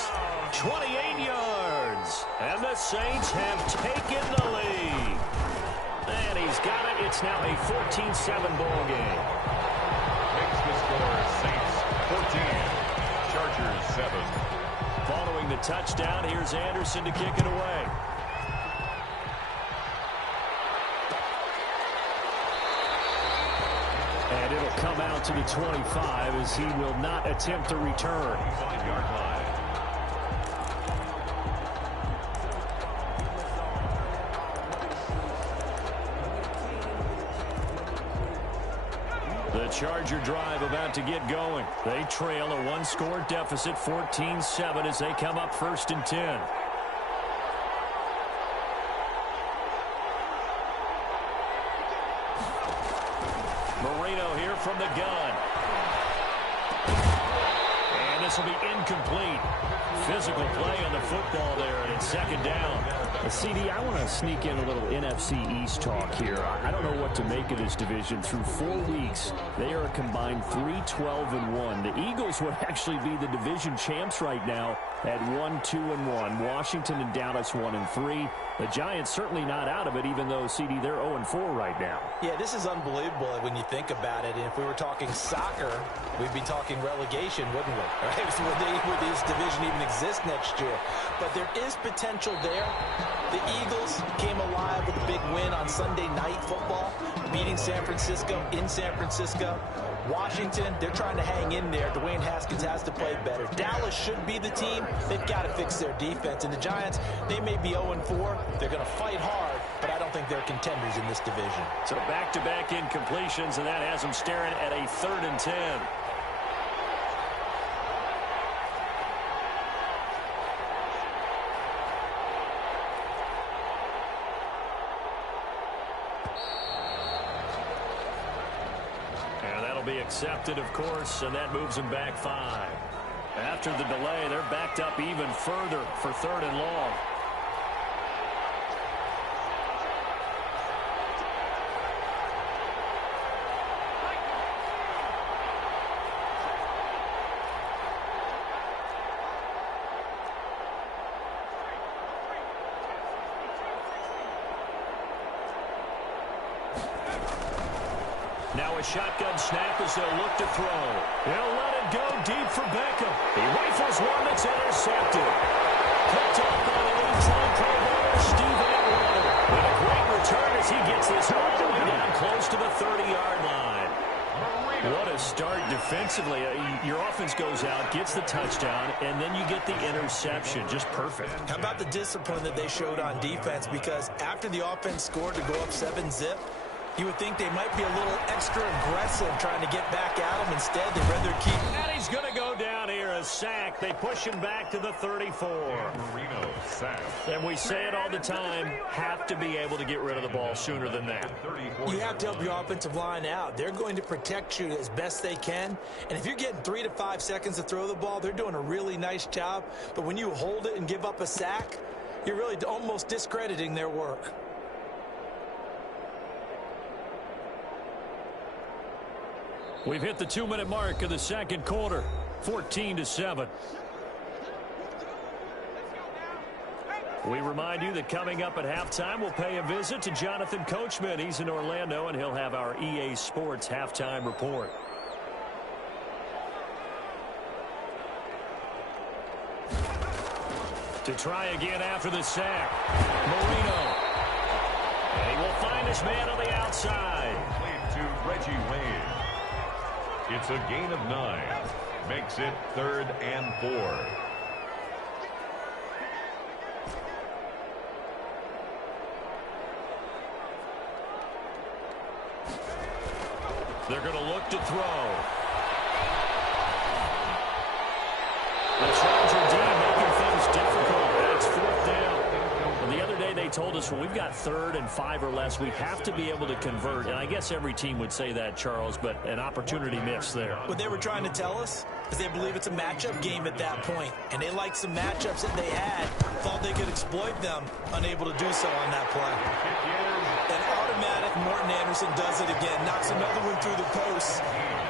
28 yards. And the Saints have taken the lead. And he's got it. It's now a 14-7 ball game. Makes the score Saints 14, Chargers 7. Following the touchdown, here's Anderson to kick it away. And it'll come out to the 25 as he will not attempt to return. 5-yard line. Charger drive about to get going. They trail a one-score deficit, 14-7, as they come up 1st and 10. Marino here from the gun. And this will be incomplete. Physical play on the football there, and it's 2nd down. CD, I want to sneak in a little NFC East talk here. I don't know what to make of this division. Through 4 weeks, they are a combined 3-12-1. The Eagles would actually be the division champs right now at 1-2-1. Washington and Dallas 1-3. The Giants certainly not out of it, even though, CD, they're 0-4 right now. Yeah, this is unbelievable when you think about it. And if we were talking soccer, we'd be talking relegation, wouldn't we? Right? Would this division even exist next year? But there is potential there. The Eagles came alive with a big win on Sunday Night Football, beating San Francisco in San Francisco. Washington, they're trying to hang in there. Dwayne Haskins has to play better. Dallas should be the team. They've got to fix their defense. And the Giants, they may be 0-4. They're going to fight hard, but I don't think they're contenders in this division. So back-to-back incompletions, and that has them staring at a 3rd and 10. Be accepted, of course, and that moves them back 5. After the delay, they're backed up even further for 3rd and long. Now a shotgun snap as they'll look to throw. They'll let it go deep for Beckham. He rifles one that's intercepted. Picked up by the 8-time Pro Bowler Steve Atwater. And a great return as he gets this all the way down close to the 30-yard line. What a start defensively. Your offense goes out, gets the touchdown, and then you get the interception. Just perfect. How about the discipline that they showed on defense? Because after the offense scored to go up 7-zip, you would think they might be a little extra aggressive trying to get back at him. Instead, they'd rather keep. And he's going to go down here, a sack. They push him back to the 34. Marino sack. And we say it all the time, have to be able to get rid of the ball sooner than that. You have to help your offensive line out. They're going to protect you as best they can. And if you're getting 3 to 5 seconds to throw the ball, they're doing a really nice job. But when you hold it and give up a sack, you're really almost discrediting their work. We've hit the 2-minute mark of the 2nd quarter, 14-7. We remind you that coming up at halftime, we'll pay a visit to Jonathan Coachman. He's in Orlando, and he'll have our EA Sports halftime report. To try again after the sack, Marino. And he will find his man on the outside. Played to Reggie Wayne. It's a gain of 9. Makes it 3rd and 4. They're going to look to throw. The Charger D making things difficult. It's 4th down. And the other day they told us, well, we've got 3rd and 5 or less. We have to be able to convert. And I guess every team would say that, Charles, but an opportunity missed there. What they were trying to tell us is they believe it's a matchup game at that point. And they liked some matchups that they had, thought they could exploit them, unable to do so on that play. And automatic Morton Anderson does it again, knocks another one through the post.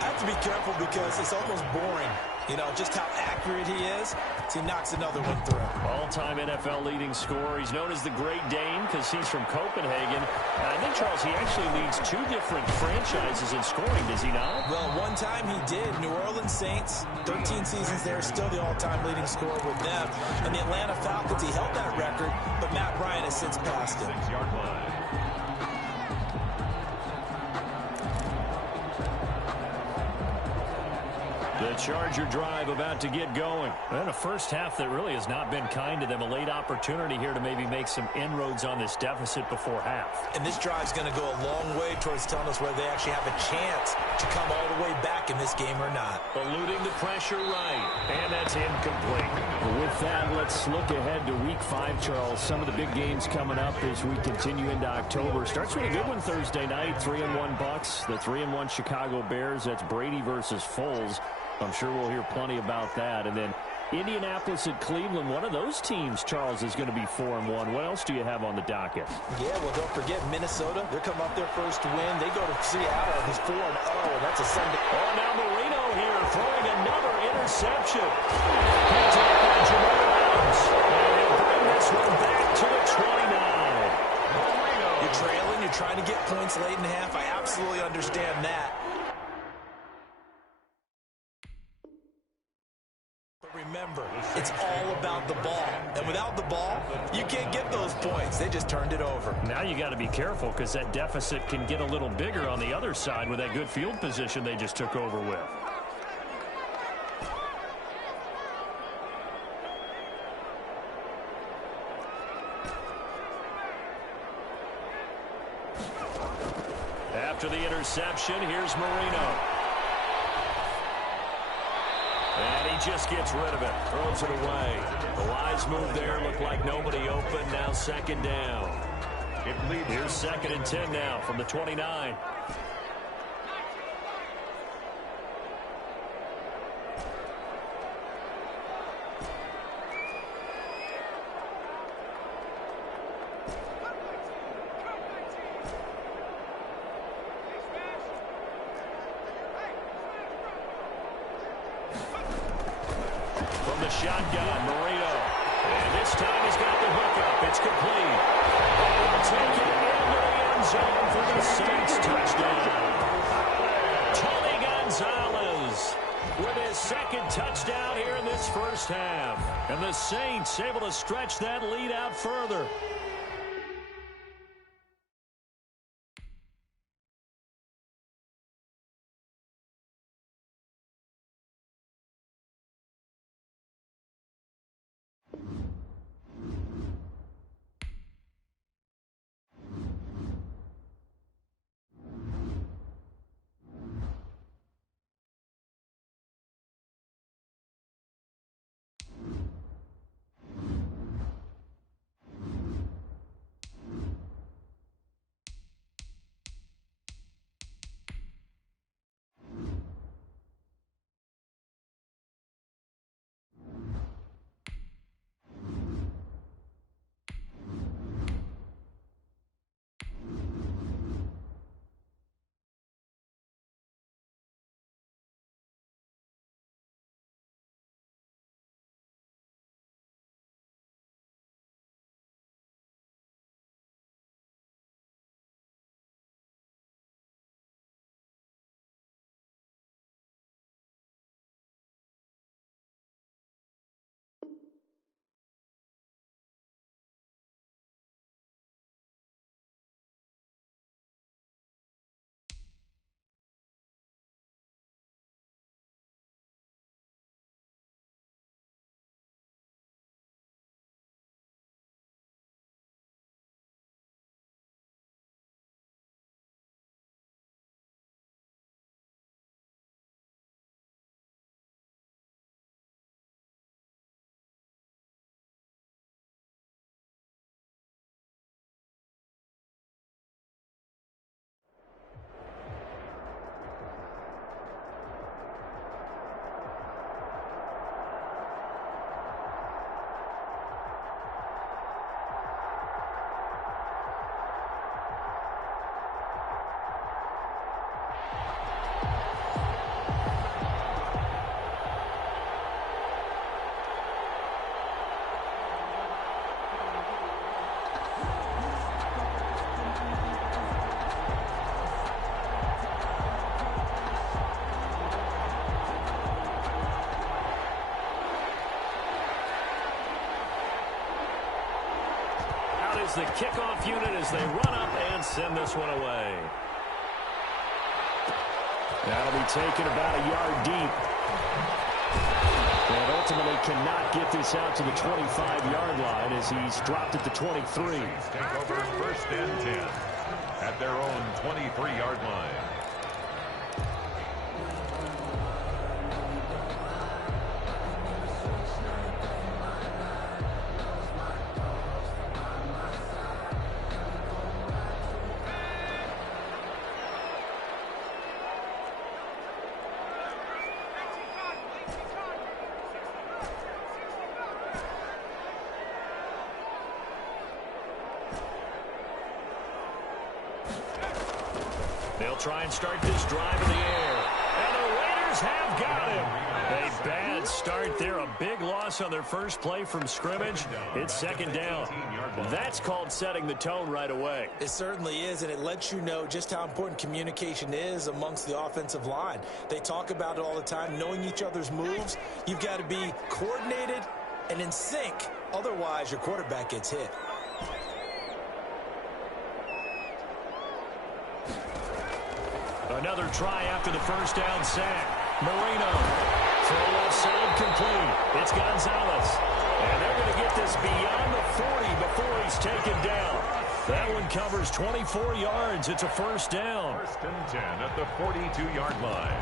I have to be careful because it's almost boring. You know, just how accurate he is. So he knocks another one through. All-time NFL leading scorer. He's known as the Great Dane because he's from Copenhagen. And I think, Charles, he actually leads 2 different franchises in scoring, does he not? Well, one time he did. New Orleans Saints, 13 seasons there, still the all-time leading scorer with them. And the Atlanta Falcons, he held that record, but Matt Bryant has since passed him. 6-yard line. The The Charger drive about to get going. And a first half that really has not been kind to them. A late opportunity here to maybe make some inroads on this deficit before half. And this drive's going to go a long way towards telling us whether they actually have a chance to come all the way back in this game or not. Eluding the pressure right. And that's incomplete. With that, let's look ahead to Week 5, Charles. Some of the big games coming up as we continue into October. Starts with a good one Thursday night. 3-1 Bucks. The 3-1 Chicago Bears. That's Brady versus Foles. I'm sure we'll hear plenty about that. And then Indianapolis and Cleveland, one of those teams, Charles, is going to be 4-1. What else do you have on the docket? Yeah, well, don't forget Minnesota. They're coming off their first win. They go to Seattle, who's 4-0, and that's a Sunday. Oh, now Marino here throwing another interception. Picked up by Jamal Adams. And they'll bring this one back to the 29. You're trailing. You're trying to get points late in the half. I absolutely understand that. Remember, it's all about the ball. And without the ball, you can't get those points. They just turned it over. Now you got to be careful because that deficit can get a little bigger on the other side with that good field position they just took over with. After the interception, here's Marino. And he just gets rid of it. Throws it away. The wise move there. Looked like nobody open. Now second down. Here's 2nd and 10 now from the 29. Shotgun, Marino. And this time he's got the hookup. It's complete. And he'll take it into the end zone for the Saints touchdown. Tony Gonzalez with his 2nd touchdown here in this first half. And the Saints able to stretch that lead out further. The kickoff unit as they run up and send this one away. That'll be taken about a yard deep. ultimately cannot get this out to the 25-yard line as he's dropped at the 23. Take over 1st and 10 at their own 23-yard line. They'll try and start this drive in the air. And the Raiders have got him. A bad start there. A big loss on their first play from scrimmage. It's 2nd down. That's called setting the tone right away. It certainly is, and it lets you know just how important communication is amongst the offensive line. They talk about it all the time, knowing each other's moves. You've got to be coordinated and in sync. Otherwise, your quarterback gets hit. Another try after the first down sack. Marino. Throw left side complete. It's Gonzalez. And they're going to get this beyond the 40 before he's taken down. That one covers 24 yards. It's a 1st down. 1st and 10 at the 42-yard line.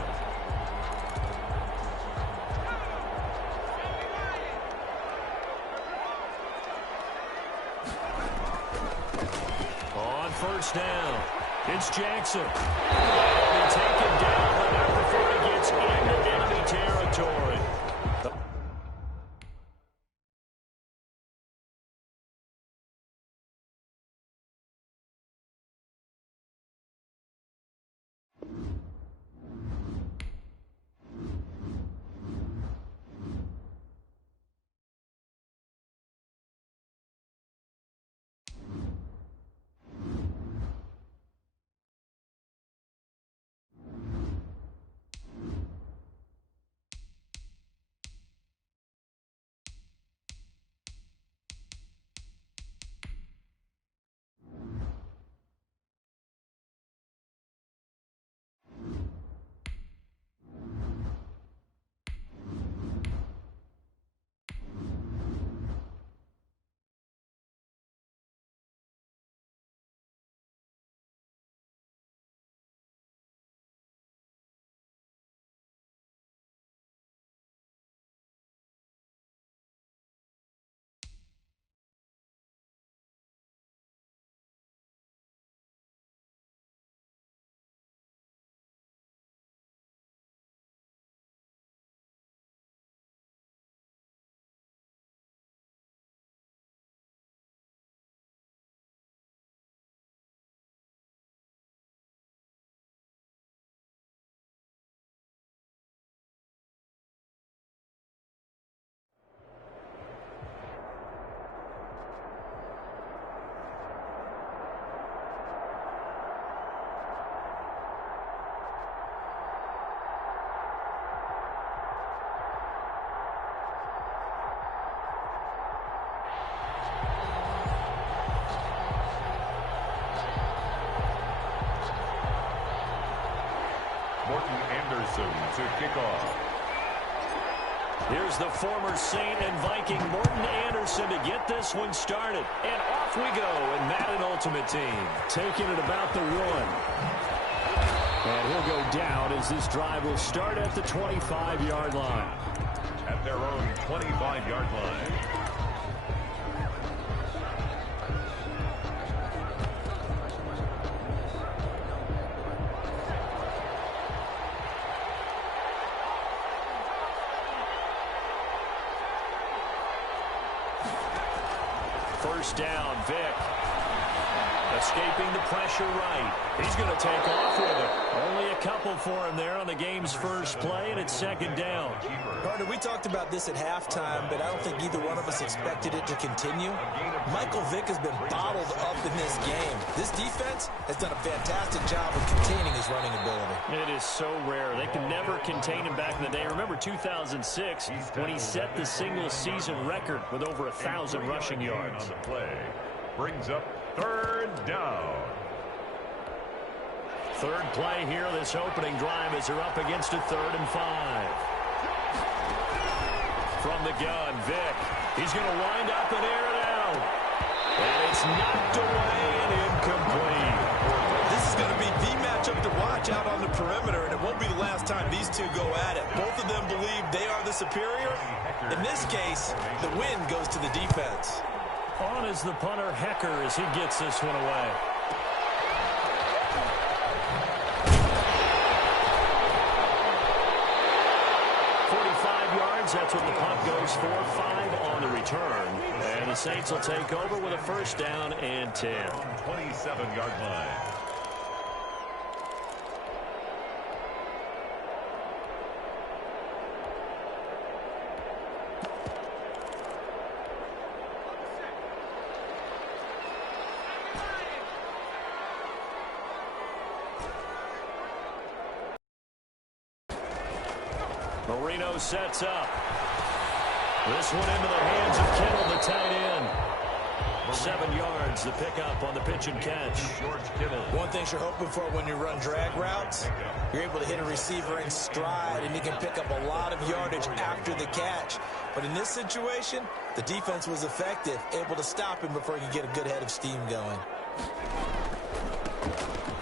On 1st down, it's Jackson. They take him down, but not before he gets into enemy territory. To kick off. Here's the former Saint and Viking Morton Anderson to get this one started. And off we go in Madden Ultimate Team. Taking it about the 1. And he'll go down as this drive will start at the 25-yard line. At their own 25-yard line. First down, Vic. Escaping the pressure right. He's going to take off with it. Only a couple for him there on the game's first play, and it's 2nd down. Partner, we talked about this at halftime, but I don't think either one of us expected it to continue. Michael Vick has been bottled up in this game. This defense has done a fantastic job of containing his running ability. It is so rare. They can never contain him back in the day. Remember 2006 when he set the single-season record with over 1,000 rushing yards. On the play brings up 3rd down. 3rd play here, this opening drive as they're up against a 3rd and 5. from the gun. Vick, he's going to wind up and air it out. And it's knocked away and incomplete. This is going to be the matchup to watch out on the perimeter, and it won't be the last time these two go at it. Both of them believe they are the superior. In this case, the win goes to the defense. On is the punter, Hecker, as he gets this one away. That's what the punt goes for. 5 on the return. And the Saints will take over with a first down and 10. 27-yard line. Marino sets up. This one into the hands of Kittle, the tight end. 7 yards, the pickup on the pitch and catch. One thing you're hoping for when you run drag routes, you're able to hit a receiver in stride, and you can pick up a lot of yardage after the catch. But in this situation, the defense was effective, able to stop him before he could get a good head of steam going.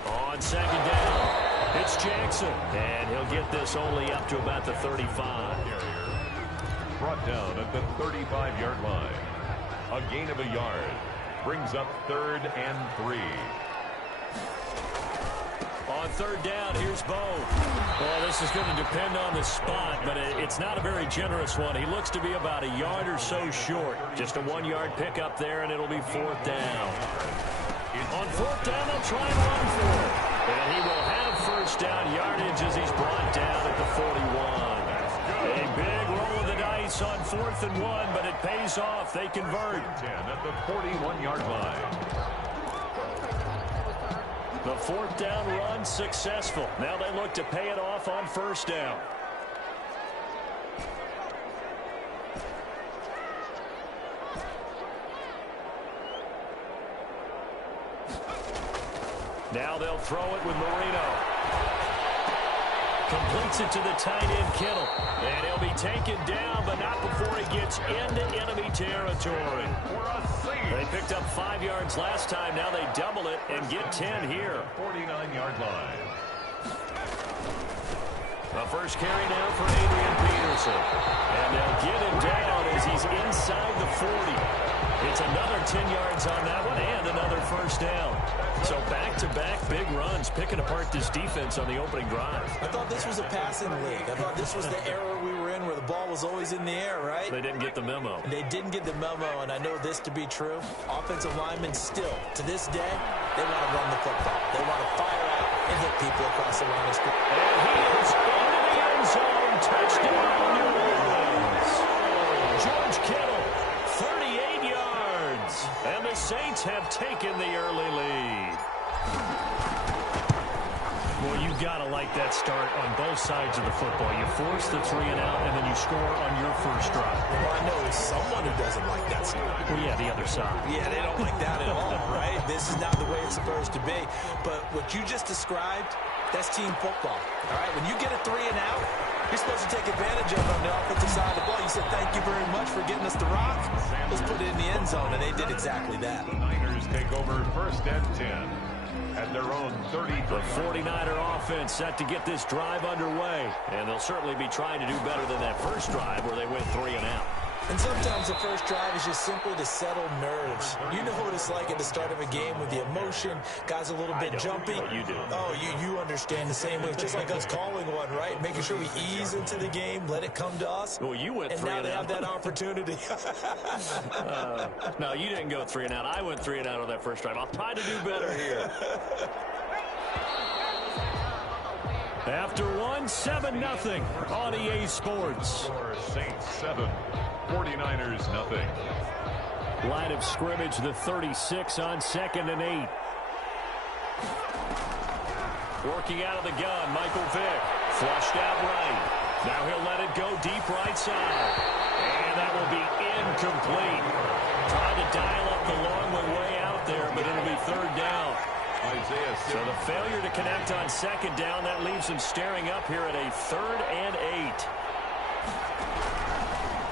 On second down, it's Jackson. And he'll get this only up to about the 35. Brought down at the 35-yard line. A gain of a yard. Brings up 3rd and 3. On third down, here's Bo. Well, this is going to depend on the spot, but it's not a very generous one. He looks to be about a yard or so short. Just a 1-yard pickup there, and it'll be 4th down. On 4th down, they'll try and run for it. And he will have first down yardage as he's brought down at the 41. A big roll of the dice on 4th and 1, but it pays off. They convert. 10 at the 41-yard line. The 4th down run successful. Now they look to pay it off on first down. Now they'll throw it with Marino. Completes it to the tight end, Kittle. And he'll be taken down, but not before he gets into enemy territory. They picked up 5 yards last time. Now they double it and get 10 here. 49-yard line. The first carry now for Adrian Peterson. And they'll get him down as he's inside the 40. It's another 10 yards on that one and another first down. So back-to-back big runs, picking apart this defense on the opening drive. I thought this was a passing league. I thought this was the era we were in where the ball was always in the air, right? They didn't get the memo. They didn't get the memo, and I know this to be true. Offensive linemen still, to this day, they want to run the football. They want to fire out and hit people across the line of scrimmage. And he is into the end zone. Touchdown, New Orleans. George Kittle, 38 yards. And the Saints have taken the early lead. Well, you've got to like that start on both sides of the football. You force the 3 and out, and then you score on your first drive. Well, I know someone who doesn't like that start. Well, yeah, the other side. Yeah, they don't like that at all, right? This is not the way it's supposed to be. But what you just described, that's team football, all right? When you get a 3 and out, you're supposed to take advantage of it on the offensive side of the ball. You said, thank you very much for getting us the rock. Let's put it in the end zone, and they did exactly that. The Niners take over 1st and 10 at their own 30. The 49er offense set to get this drive underway. And they'll certainly be trying to do better than that first drive where they went 3 and out. And sometimes the first drive is just simply to settle nerves. You know what it's like at the start of a game with the emotion. Guys a little bit jumpy. You do. Oh, you understand the same way. It's just like us calling one, right? Making sure we ease into the game, let it come to us. Well, you went 3 and and now out. they have that opportunity. No, you didn't go 3 and out. I went 3 and out on that first drive. I'll try to do better here. After 7-0 on EA Sports. Saints 7, 49ers nothing. Line of scrimmage, the 36 on 2nd and 8. Working out of the gun, Michael Vick. Flushed out right. Now he'll let it go deep right side. And that will be incomplete. Trying to dial up the long way out there, but it'll be 3rd down. So the failure to connect on 2nd down, that leaves him staring up here at a 3rd and 8.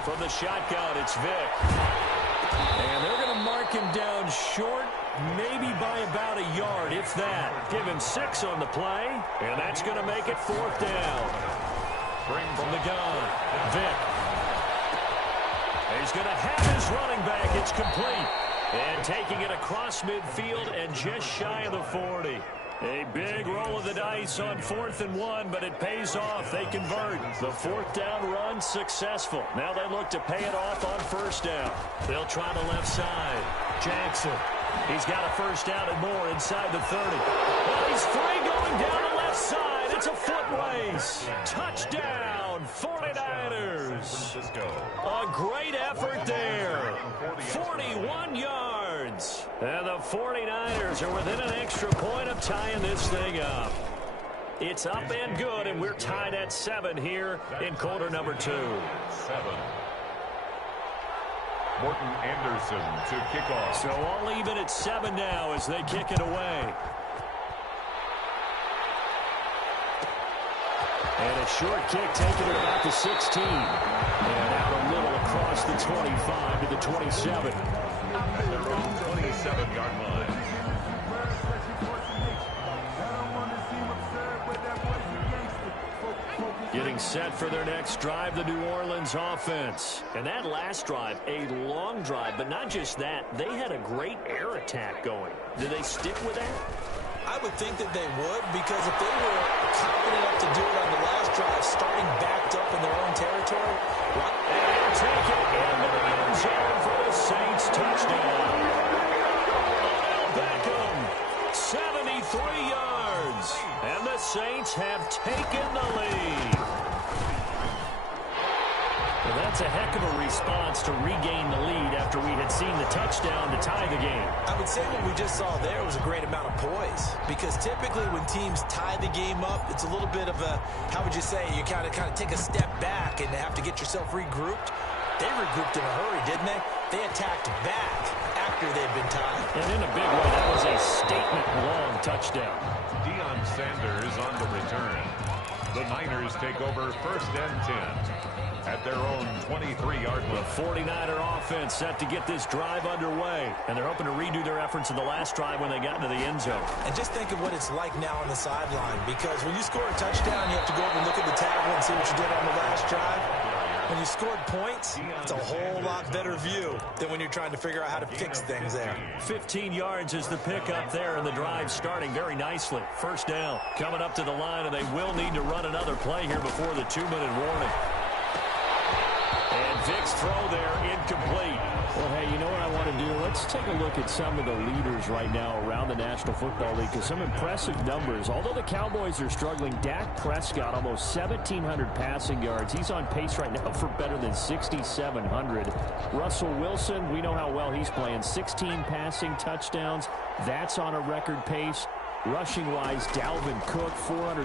From the shotgun, it's Vick. And they're going to mark him down short, maybe by about a yard, if that. Give him 6 on the play, and that's going to make it 4th down. From the gun, Vick. He's going to have his running back. It's complete. And taking it across midfield and just shy of the 40. A big roll of the dice on 4th and 1, but it pays off. They convert. The 4th down run successful. Now they look to pay it off on 1st down. They'll try the left side. Jackson. He's got a 1st down and more inside the 30. Well, he's free going down the left side. It's a foot race. Touchdown, 49ers. A great effort there. 41 yards. And the 49ers are within an extra point of tying this thing up. It's up and good, and we're tied at 7 here in quarter number 2. 7. Morton Anderson to kick off. So all even at 7 now as they kick it away. And a short kick taken at about the 16. And out a little across the 25 to the 27. At their own 27-yard line. Getting set for their next drive, the New Orleans offense. And that last drive, a long drive, but not just that. They had a great air attack going. Did they stick with that? I would think that they would, because if they were confident enough to do it on the last drive, starting backed up in their own territory, and take it into the end zone for the Saints touchdown. Beckham, 73 yards, and the Saints have taken the lead. Well, that's a heck of a response to regain the lead after we had seen the touchdown to tie the game. I would say what we just saw there was a great amount of poise, because typically when teams tie the game up, it's a little bit of a, how would you say, you kind of take a step back and have to get yourself regrouped. They regrouped in a hurry, didn't they? They attacked back after they'd been tied. And in a big way, that was a statement-long touchdown. Deion Sanders on the return. The Niners take over 1st and 10. At their own 23-yard line. The 49er offense set to get this drive underway. And they're hoping to redo their efforts in the last drive when they got into the end zone. And just think of what it's like now on the sideline. Because when you score a touchdown, you have to go over and look at the table and see what you did on the last drive. When you scored points, it's a whole lot better view than when you're trying to figure out how to fix things there. 15 yards is the pickup there, and the drive starting very nicely. 1st down. Coming up to the line, and they will need to run another play here before the 2-minute warning. And Vick's throw there, incomplete. Well, hey, you know what I want to do? Let's take a look at some of the leaders right now around the National Football League, because some impressive numbers. Although the Cowboys are struggling, Dak Prescott, almost 1,700 passing yards. He's on pace right now for better than 6,700. Russell Wilson, we know how well he's playing. 16 passing touchdowns. That's on a record pace. Rushing-wise, Dalvin Cook, 424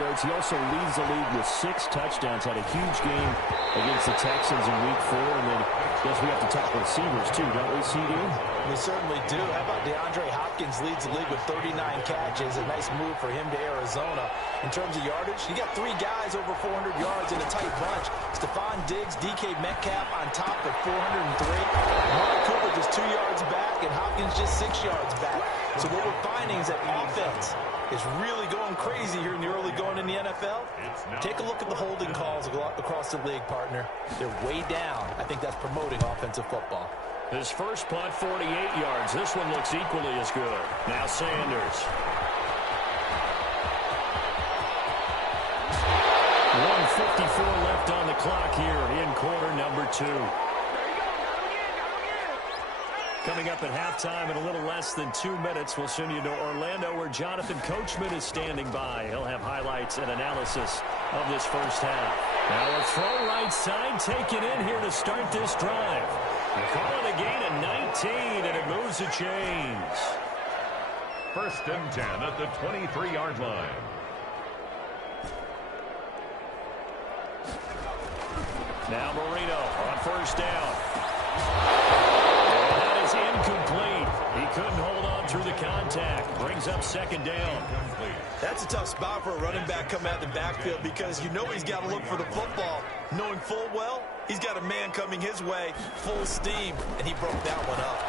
yards. He also leads the league with 6 touchdowns. Had a huge game against the Texans in Week 4. And then I guess we have to talk receivers, too, don't we, CD? We certainly do. How about DeAndre Hopkins leads the league with 39 catches. A nice move for him to Arizona. In terms of yardage, you got 3 guys over 400 yards in a tight bunch. Stephon Diggs, DK Metcalf on top of 403. Amari Cooper just 2 yards back, and Hopkins just 6 yards back. So what we're finding is that offense is really going crazy here in the early going in the NFL. Take a look at the holding calls across the league, partner. They're way down. I think that's promoting offensive football. His first punt, 48 yards. This one looks equally as good. Now Sanders. 1:54 left on the clock here in quarter number 2. Coming up at halftime in a little less than 2 minutes, we'll send you to Orlando, where Jonathan Coachman is standing by. He'll have highlights and analysis of this first half. Now a throw right side taken in here to start this drive. They call it a gain of 19, and it moves the chains. 1st and 10 at the 23-yard line. Now Marino on 1st down. Incomplete. He couldn't hold on through the contact. Brings up 2nd down. That's a tough spot for a running back coming out of the backfield, because you know he's got to look for the football, knowing full well He's got a man coming his way, full steam, and he broke that one up.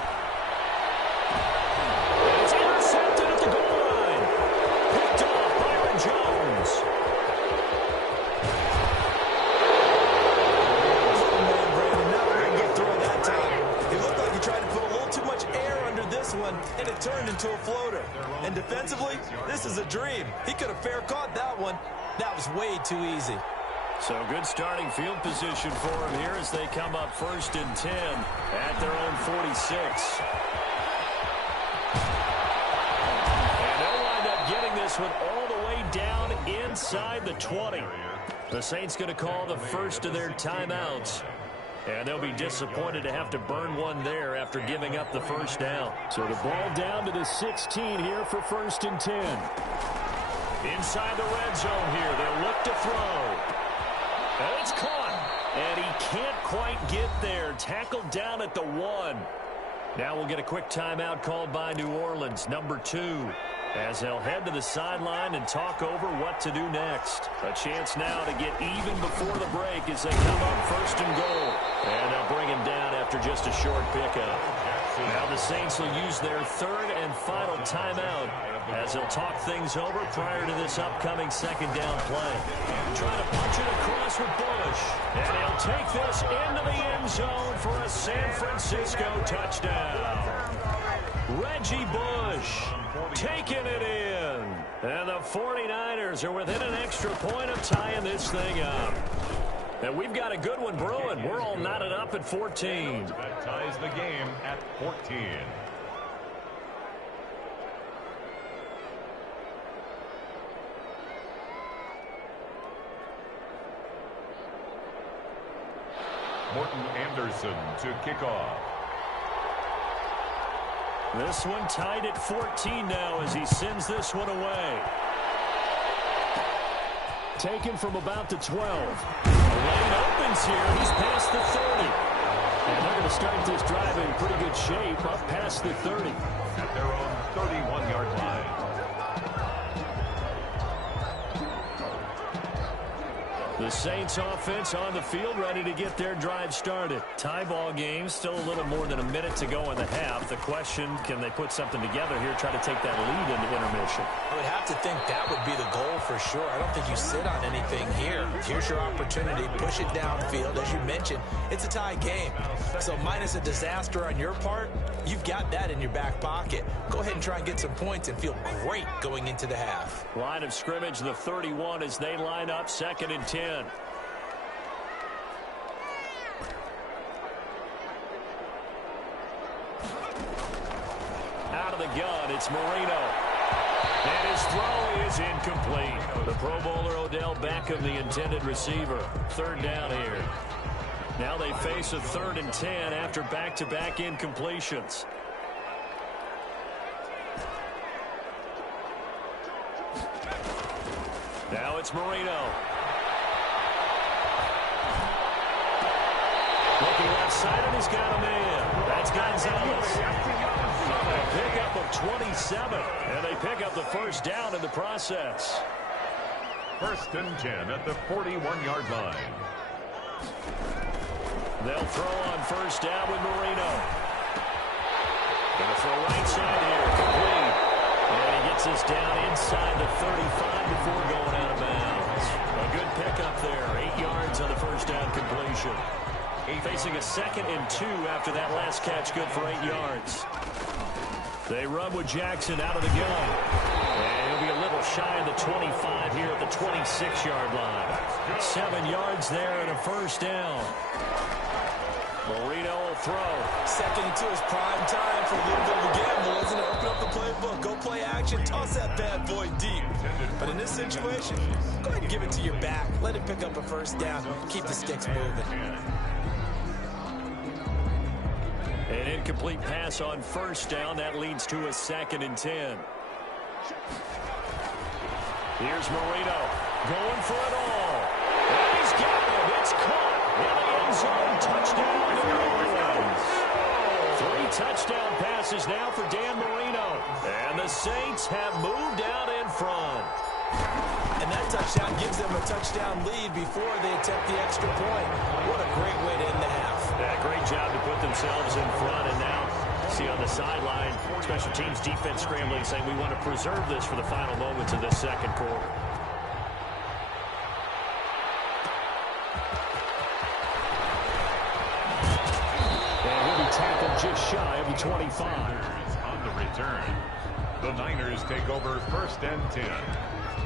It's intercepted at the goal line. Picked off Byron Jones. Oh, man, Brandon, not a very good throw that time. He looked like he tried to put a little too much air under this one, and it turned into a floater. And defensively, this is a dream. He could have fair caught that one. That was way too easy. So good starting field position for him here as they come up 1st and 10 at their own 46. And they'll wind up getting this one all the way down inside the 20. The Saints going to call the first of their timeouts. And they'll be disappointed to have to burn one there after giving up the first down. So the ball down to the 16 here for 1st and 10. Inside the red zone here, they'll look to throw. And it's caught. And he can't quite get there. Tackled down at the 1. Now we'll get a quick timeout called by New Orleans, number 2. As they'll head to the sideline and talk over what to do next. A chance now to get even before the break as they come up 1st and goal. And they'll bring him down after just a short pickup. Now the Saints will use their 3rd and final timeout as they'll talk things over prior to this upcoming 2nd down play. Trying to punch it across with Bush. And he'll take this into the end zone for a San Francisco touchdown. Reggie Bush taking it in. And the 49ers are within an extra point of tying this thing up. And we've got a good one brewing. We're all knotted up at 14. That ties the game at 14. Morton Anderson to kick off. This one tied at 14 now as he sends this one away. Taken from about the 12. The lane opens here. He's past the 30. And they're going to start this drive in pretty good shape up past the 30. At their own 31-yard line. The Saints offense on the field ready to get their drive started. Tie ball game, still a little more than a minute to go in the half. The question, can they put something together here, try to take that lead into intermission? I would have to think that would be the goal for sure. I don't think you sit on anything here. Here's your opportunity. Push it downfield. As you mentioned, it's a tie game. So minus a disaster on your part, you've got that in your back pocket. Go ahead and try and get some points and feel great going into the half. Line of scrimmage, the 31 as they line up 2nd and 10. Out of the gun, it's Marino. And his throw is incomplete. The Pro Bowler Odell Beckham, the intended receiver. 3rd down here. Now they face a 3rd and 10 after back-to-back incompletions. Now it's Marino. Looking left side, and he's got a man. That's Gonzalez. A pickup of 27, and they pick up the 1st down in the process. 1st and 10 at the 41-yard line. They'll throw on 1st down with Marino. Gonna throw right side here, complete. And he gets this down inside the 35 before going out of bounds. A good pickup there, 8 yards on the 1st down completion. Facing a 2nd and 2 after that last catch, good for 8 yards. They run with Jackson out of the gun. And he'll be a little shy of the 25 here at the 26-yard line. 7 yards there and a 1st down. Marino will throw. 2nd and 2 is prime time for a little bit of a gamble, isn't it? Open up the playbook, go play action, toss that bad boy deep. But in this situation, go ahead and give it to your back. Let him pick up a 1st down. Keep the sticks moving. An incomplete pass on 1st down. That leads to a 2nd and 10. Here's Marino going for it all. And he's got it. It's caught in the end zone. Touchdown, New Orleans. 3 touchdown passes now for Dan Marino. And the Saints have moved out in front. And that touchdown gives them a touchdown lead before they attempt the extra point. What a great way to end the half. Yeah, great job to put themselves in front, and now see on the sideline, special teams defense scrambling, saying we want to preserve this for the final moments of this second quarter. And he'll be tackled just shy of the 25. On the return, the Niners take over 1st and 10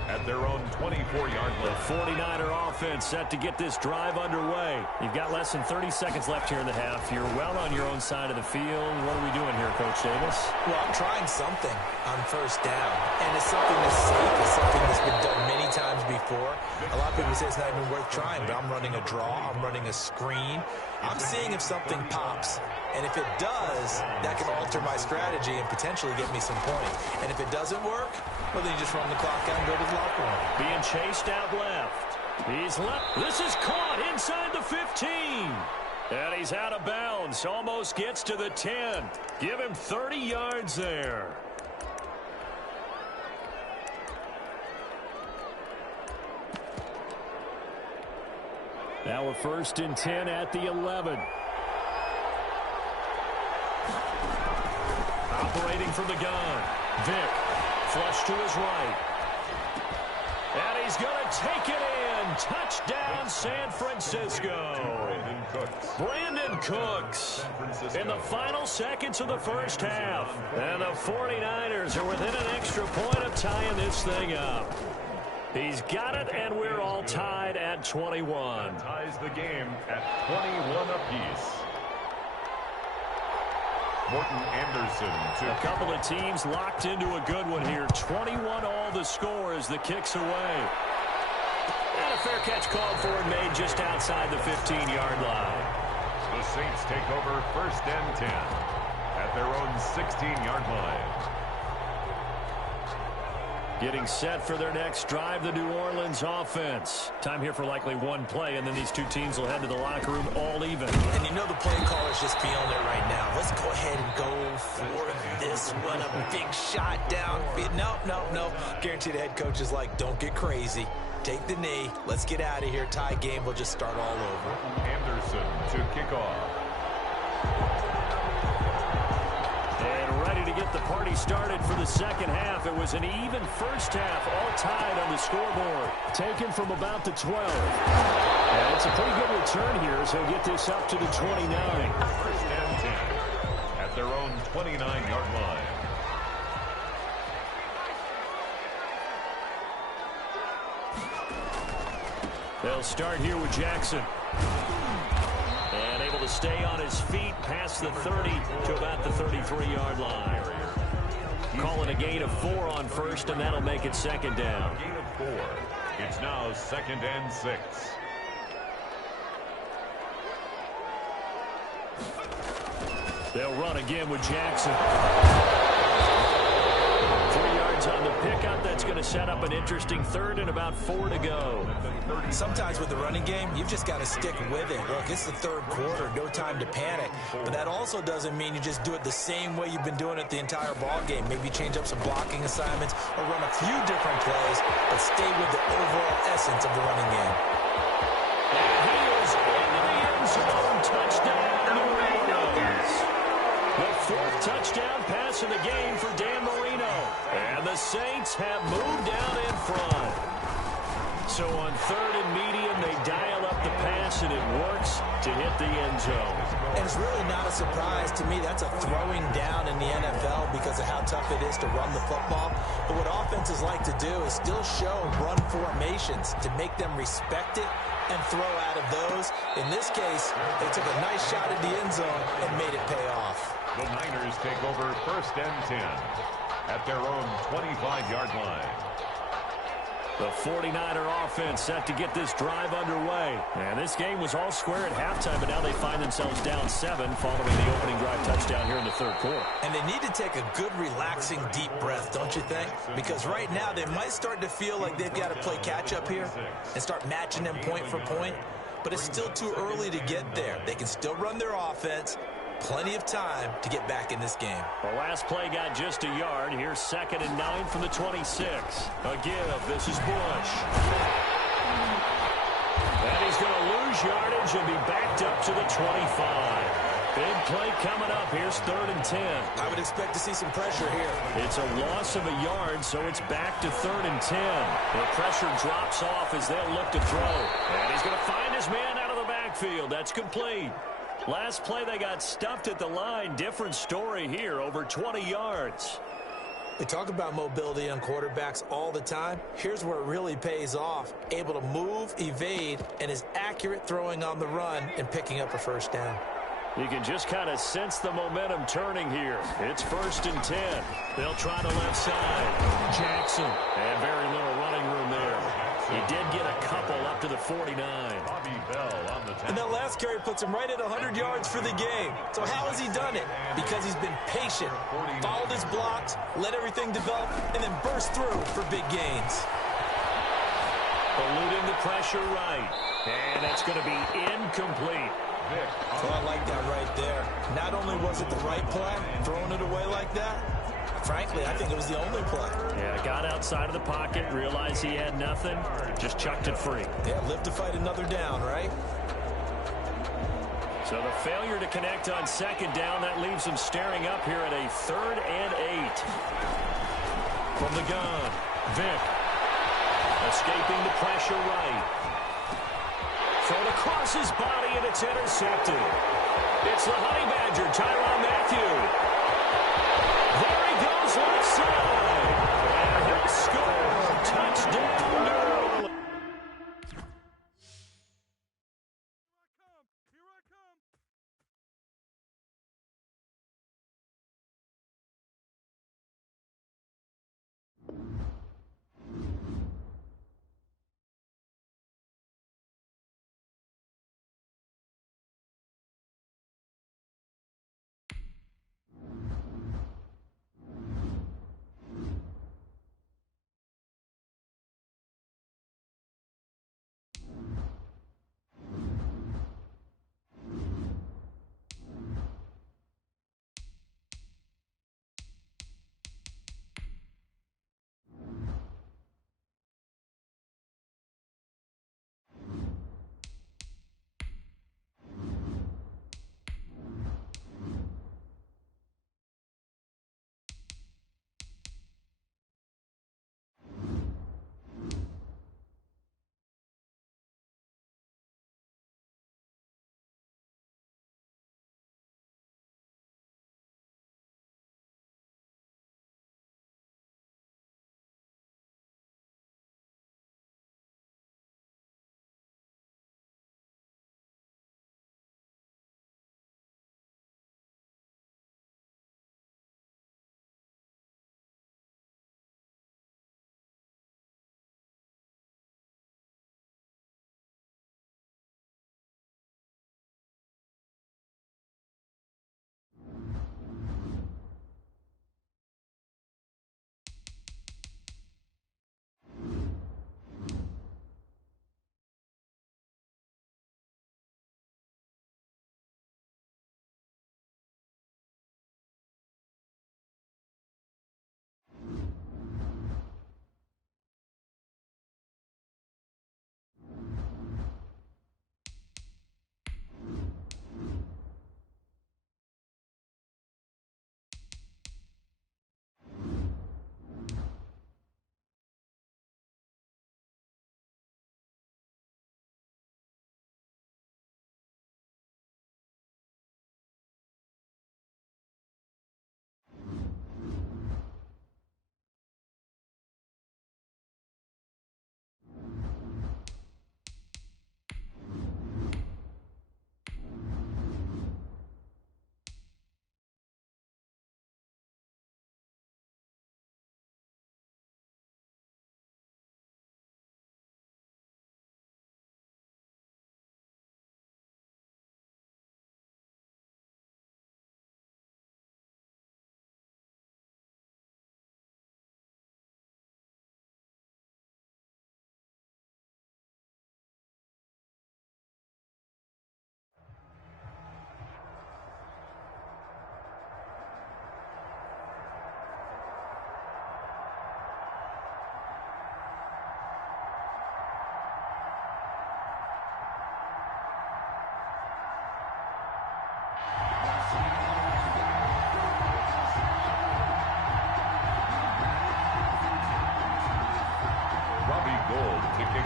at their own 24-yard line. The 49er offense set to get this drive underway. You've got less than 30 seconds left here in the half. You're well on your own side of the field. What are we doing here, Coach Davis? Well, I'm trying something on 1st down, and it's something that's safe. It's something that's been done many times before. A lot of people say it's not even worth trying, but I'm running a draw. I'm running a screen. I'm seeing if something pops. And if it does, that can alter my strategy and potentially get me some points. And if it doesn't work, well, then you just run the clock out and go to the locker room. Being chased out left. He's left. This is caught inside the 15. And he's out of bounds. Almost gets to the 10. Give him 30 yards there. Now we're 1st and 10 at the 11. Operating from the gun. Vick. Flush to his right. And he's going to take it in. Touchdown, San Francisco. Brandon Cooks in the final seconds of the first half. And the 49ers are within an extra point of tying this thing up. He's got it, and we're all tied at 21. Ties the game at 21 apiece. Morton Anderson A couple of teams locked into a good one here. 21 all the score as the kick's away. And a fair catch called for and made just outside the 15-yard line. The Saints take over 1st and 10 at their own 16-yard line. Getting set for their next drive, the New Orleans offense. Time here for likely one play, and then these two teams will head to the locker room all even. And you know the play caller's just feeling it right now. Let's go ahead and go for this one. A big shot downfield. No. Guarantee the head coach is like, don't get crazy. Take the knee. Let's get out of here. Tie game. We'll just start all over. Anderson to kick off. To get the party started for the second half. It was an even first half, all tied on the scoreboard. Taken from about the 12. And it's a pretty good return here, so he'll get this up to the 29. 1st and 10 at their own 29-yard line. They'll start here with Jackson. And able to stay on his feet past the 30 to about the 33-yard line. Call it a gain of 4 on 1st, and that'll make it 2nd down. Gain of 4. It's now 2nd and 6. They'll run again with Jackson. 3 yards on the pickup. That's going to set up an interesting 3rd and about 4 to go. Sometimes with the running game, you've just got to stick with it. Look, it's the 3rd quarter, no time to panic. But that also doesn't mean you just do it the same way you've been doing it the entire ball game. Maybe change up some blocking assignments or run a few different plays, but stay with the overall essence of the running game. And he is into the end zone. Touchdown, New Orleans. The 4th touchdown pass in the game for Dan Marino. And the Saints have moved out in front. So on 3rd and medium, they dial up the pass, and it works to hit the end zone. And it's really not a surprise to me. That's a throwing down in the NFL because of how tough it is to run the football. But what offenses like to do is still show run formations to make them respect it and throw out of those. In this case, they took a nice shot at the end zone and made it pay off. The Niners take over 1st and 10 at their own 25-yard line. The 49er offense set to get this drive underway. And this game was all square at halftime, but now they find themselves down 7 following the opening drive touchdown here in the 3rd quarter. And they need to take a good, relaxing, deep breath, don't you think? Because right now they might start to feel like they've got to play catch-up here and start matching them point for point. But it's still too early to get there. They can still run their offense, plenty of time to get back in this game. The last play got just a yard. Here's 2nd and 9 from the 26. A give. This is Bush. And he's going to lose yardage and be backed up to the 25. Big play coming up. Here's 3rd and 10. I would expect to see some pressure here. It's a loss of a yard, so it's back to 3rd and 10. The pressure drops off as they'll look to throw. And he's going to find his man out of the backfield. That's complete. Last play, they got stuffed at the line. Different story here, over 20 yards. We talk about mobility on quarterbacks all the time. Here's where it really pays off. Able to move, evade, and is accurate throwing on the run and picking up a first down. You can just kind of sense the momentum turning here. It's 1st and 10. They'll try the left side. Jackson. And very little running room there. He did get a couple up to the 49. Bobby Bell on the 10. And that last carry puts him right at 100 yards for the game. So how has he done it? Because he's been patient, followed his blocks, let everything develop, and then burst through for big gains. Eluding the pressure right. And it's going to be incomplete. So I like that right there. Not only was it the right play, throwing it away like that, frankly, I think it was the only play. Yeah, got outside of the pocket, realized he had nothing, just chucked it free. Yeah, live to fight another down, right? So the failure to connect on 2nd down, that leaves him staring up here at a 3rd and 8. From the gun, Vick. Escaping the pressure right. Thrown across his body, and it's intercepted. It's the Honey Badger, Tyrann Mathieu. There he goes left side. And he'll score. Touchdown, Maryland.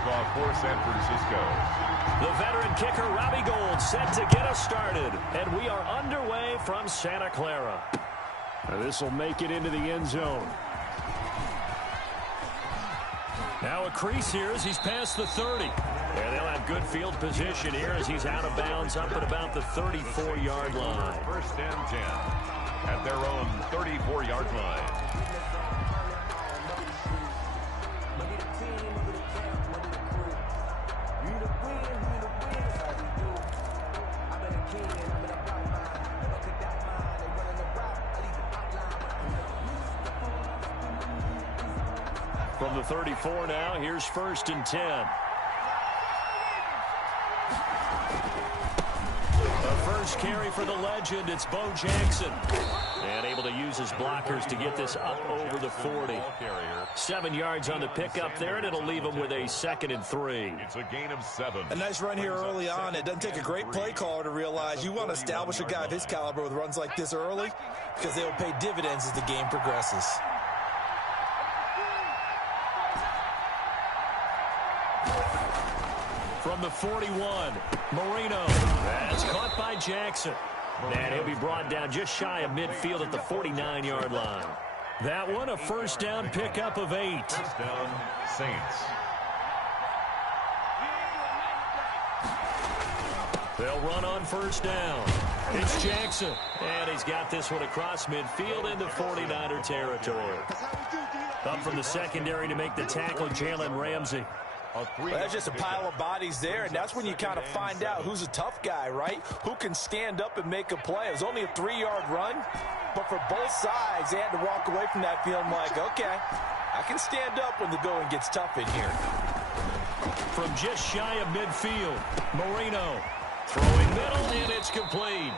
kickoff for San Francisco. The veteran kicker, Robbie Gould, set to get us started. And we are underway from Santa Clara. This will make it into the end zone. Now a crease here as he's past the 30. And they'll have good field position here as he's out of bounds up at about the 34-yard line. First and 10 at their own 34-yard line. From the 34 now, here's first and 10. The first carry for the legend, it's Bo Jackson. And able to use his blockers to get this up over the 40. 7 yards on the pickup there, and it'll leave him with a 2nd and 3. It's a gain of 7. A nice run here early on. It doesn't take a great play caller to realize you want to establish a guy of his caliber with runs like this early because they will pay dividends as the game progresses. From the 41, Marino. That's caught by Jackson. And he'll be brought down just shy of midfield at the 49-yard line. That one, a first down pickup of 8. First down, Saints. They'll run on first down. It's Jackson. And he's got this one across midfield into 49er territory. Up from the secondary to make the tackle, Jalen Ramsey. Well, that's just a pile of bodies there, and that's when you kind of find out who's a tough guy, right? Who can stand up and make a play. It was only a 3-yard run, but for both sides, they had to walk away from that feeling like, okay, I can stand up when the going gets tough in here. From just shy of midfield, Marino throwing middle, and it's complete.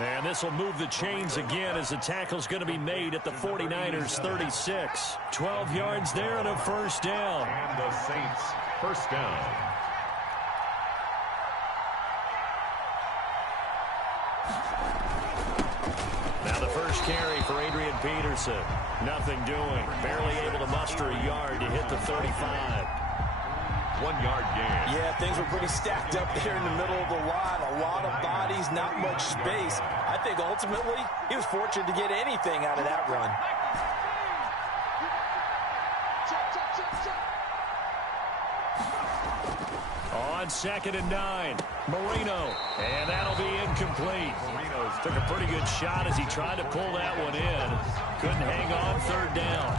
And this will move the chains again as the tackle's going to be made at the 49ers 36. 12 yards there and a first down. And the Saints first down. Now the first carry for Adrian Peterson. Nothing doing. Barely able to muster a yard to hit the 35. 1-yard gain. Yeah, things were pretty stacked up there in the middle of the line. A lot of bodies, not much space. I think ultimately he was fortunate to get anything out of that run. On 2nd and 9, Marino. And that'll be incomplete. Marino's took a pretty good shot as he tried to pull that one in. Couldn't hang on 3rd down.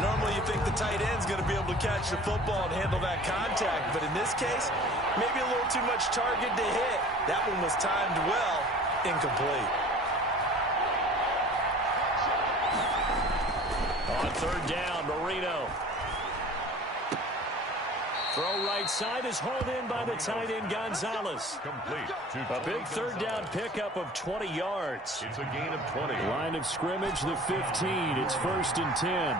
Normally you think the tight end's going to be able to catch the football and handle that contact, but in this case, maybe a little too much target to hit. That one was timed well, incomplete. On 3rd down, Marino. Throw right side is hauled in by the tight end, Gonzalez. Complete. A big 3rd down pickup of 20 yards. It's a gain of 20. Line of scrimmage, the 15. It's 1st and 10.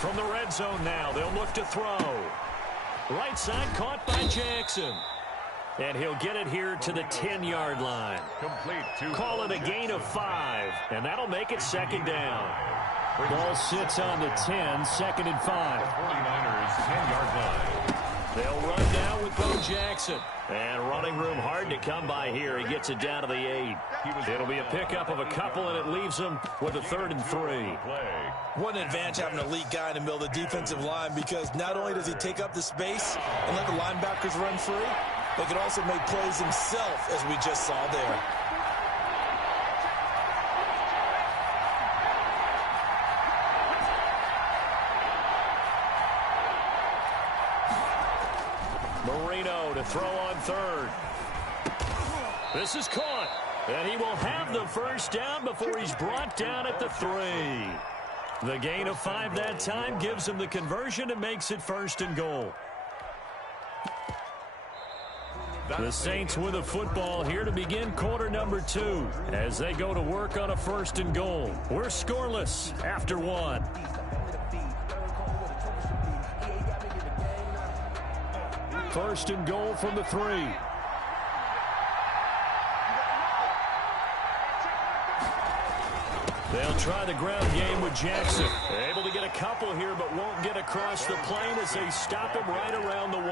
From the red zone now, they'll look to throw. Right side caught by Jackson. And he'll get it here to the 10-yard line. Complete. Call it a gain of 5, and that'll make it 2nd down. Ball sits on the 10, 2nd and 5. 49ers 10-yard line. They'll run now with Bo Jackson. And running room hard to come by here. He gets it down to the 8. It'll be a pickup of a couple, and it leaves him with a 3rd and 3. What an advantage having an elite guy in the middle of the defensive line, because not only does he take up the space and let the linebackers run free, but can also make plays himself, as we just saw there. Marino to throw on 3rd. This is caught, and he will have the first down before he's brought down at the 3. The gain of 5 that time gives him the conversion and makes it 1st and goal. The Saints with a football here to begin quarter number 2 as they go to work on a 1st and goal. We're scoreless after 1. First and goal from the 3. try the ground game with Jackson. Able to get a couple here, but won't get across the plane as they stop him right around the 1.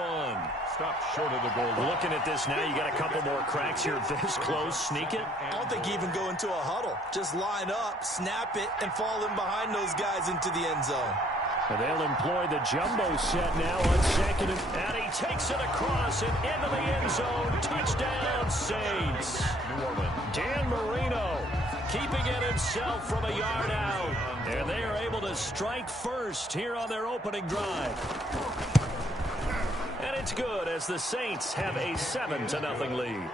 Stop short of the goal. Looking at this now, you got a couple more cracks here this close. Sneak it. I don't think you even go into a huddle. Just line up, snap it, and fall in behind those guys into the end zone. And they'll employ the jumbo set now on second. And he takes it across and into the end zone. Touchdown, Saints. New Orleans. Dan Marino keeping it himself from a yard out. And they are able to strike first here on their opening drive. And it's good as the Saints have a 7-0 lead.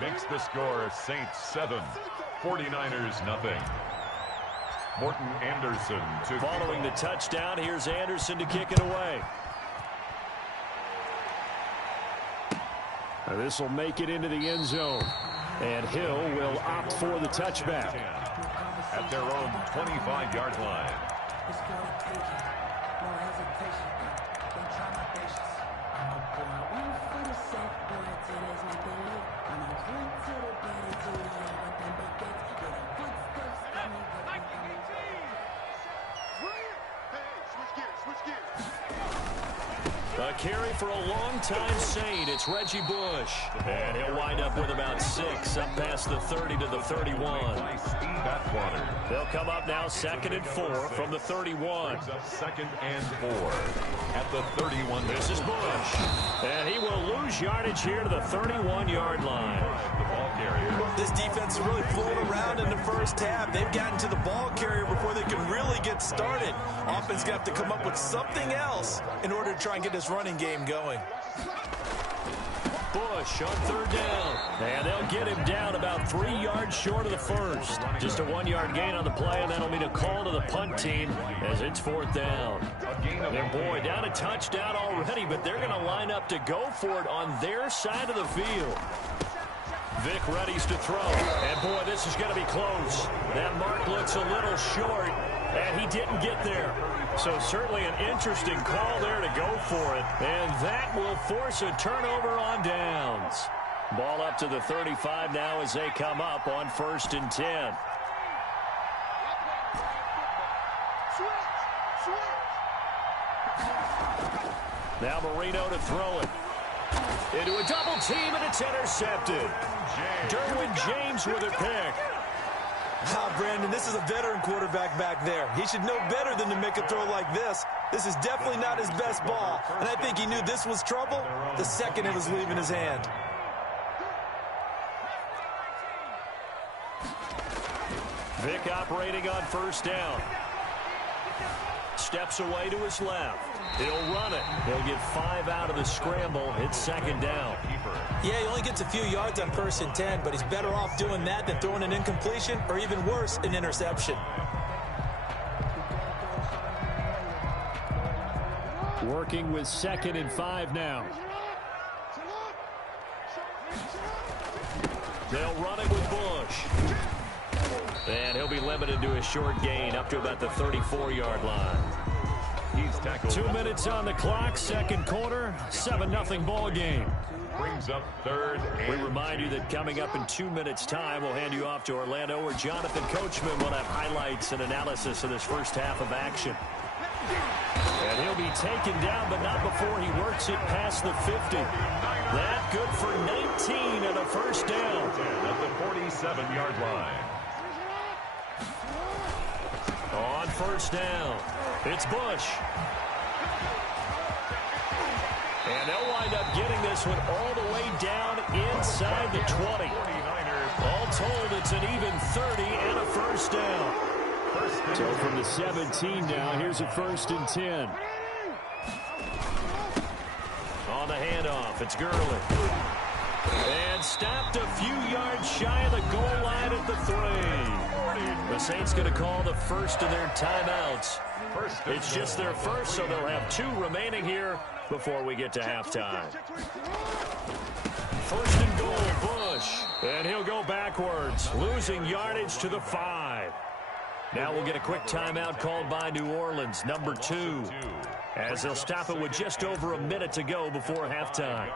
Makes the score Saints 7, 49ers nothing. Morton Anderson to following the touchdown. Here's Anderson to kick it away. This will make it into the end zone. And Hill will opt for the touchback. At their own 25-yard line. A carry for a long-time Saint. It's Reggie Bush. And he'll wind up with about 6 up past the 30 to the 31. They'll come up now 2nd and 4 from the 31. Up 2nd and 4 at the 31. This is Bush. And he will lose yardage here to the 31-yard line. The ball carrier. This defense is really flown around in the first half. They've gotten to the ball carrier before they can really get started. Offense got to come up with something else in order to try and get this running game going. Bush on 3rd down. And they'll get him down about 3 yards short of the first. Just a 1-yard gain on the play, and that'll mean a call to the punt team as it's 4th down. And boy, down a touchdown already, but they're going to line up to go for it on their side of the field. Vic readies to throw. And boy, this is going to be close. That mark looks a little short, and he didn't get there. So certainly an interesting call there to go for it. And that will force a turnover on downs. Ball up to the 35 now as they come up on 1st and 10. Now Marino to throw it. Into a double team, and it's intercepted. Derwin James with a pick. Brandon, this is a veteran quarterback back there. He should know better than to make a throw like this. This is definitely not his best ball, and I think he knew this was trouble the second it was leaving his hand. Vic operating on 1st down. Steps away to his left. He'll run it. He'll get 5 out of the scramble. It's 2nd down. Yeah, he only gets a few yards on 1st and 10, but he's better off doing that than throwing an incompletion or even worse, an interception. Working with 2nd and 5 now. They'll run it with Bush. And he'll be limited to a short gain up to about the 34-yard line. He's tackled. 2 minutes on the clock, 2nd quarter, 7-0 ball game. Brings up 3rd. We remind you that coming up in 2 minutes' time, we'll hand you off to Orlando, where Jonathan Coachman will have highlights and analysis of this first half of action. And he'll be taken down, but not before he works it past the 50. That good for 19 and a 1st down. At the 47-yard line. On 1st down, it's Bush. And they'll wind up getting this one all the way down inside the 20. All told, it's an even 30 and a 1st down. So from the 17 now, here's a 1st and 10. On the handoff, it's Gurley. And stopped a few yards shy of the goal line at the 3. The Saints going to call the first of their timeouts. It's just their first, so they'll have 2 remaining here before we get to halftime. 1st and goal, Bush. And he'll go backwards, losing yardage to the 5. Now we'll get a quick timeout called by New Orleans, number 2, as they'll stop it with just over a minute to go before halftime.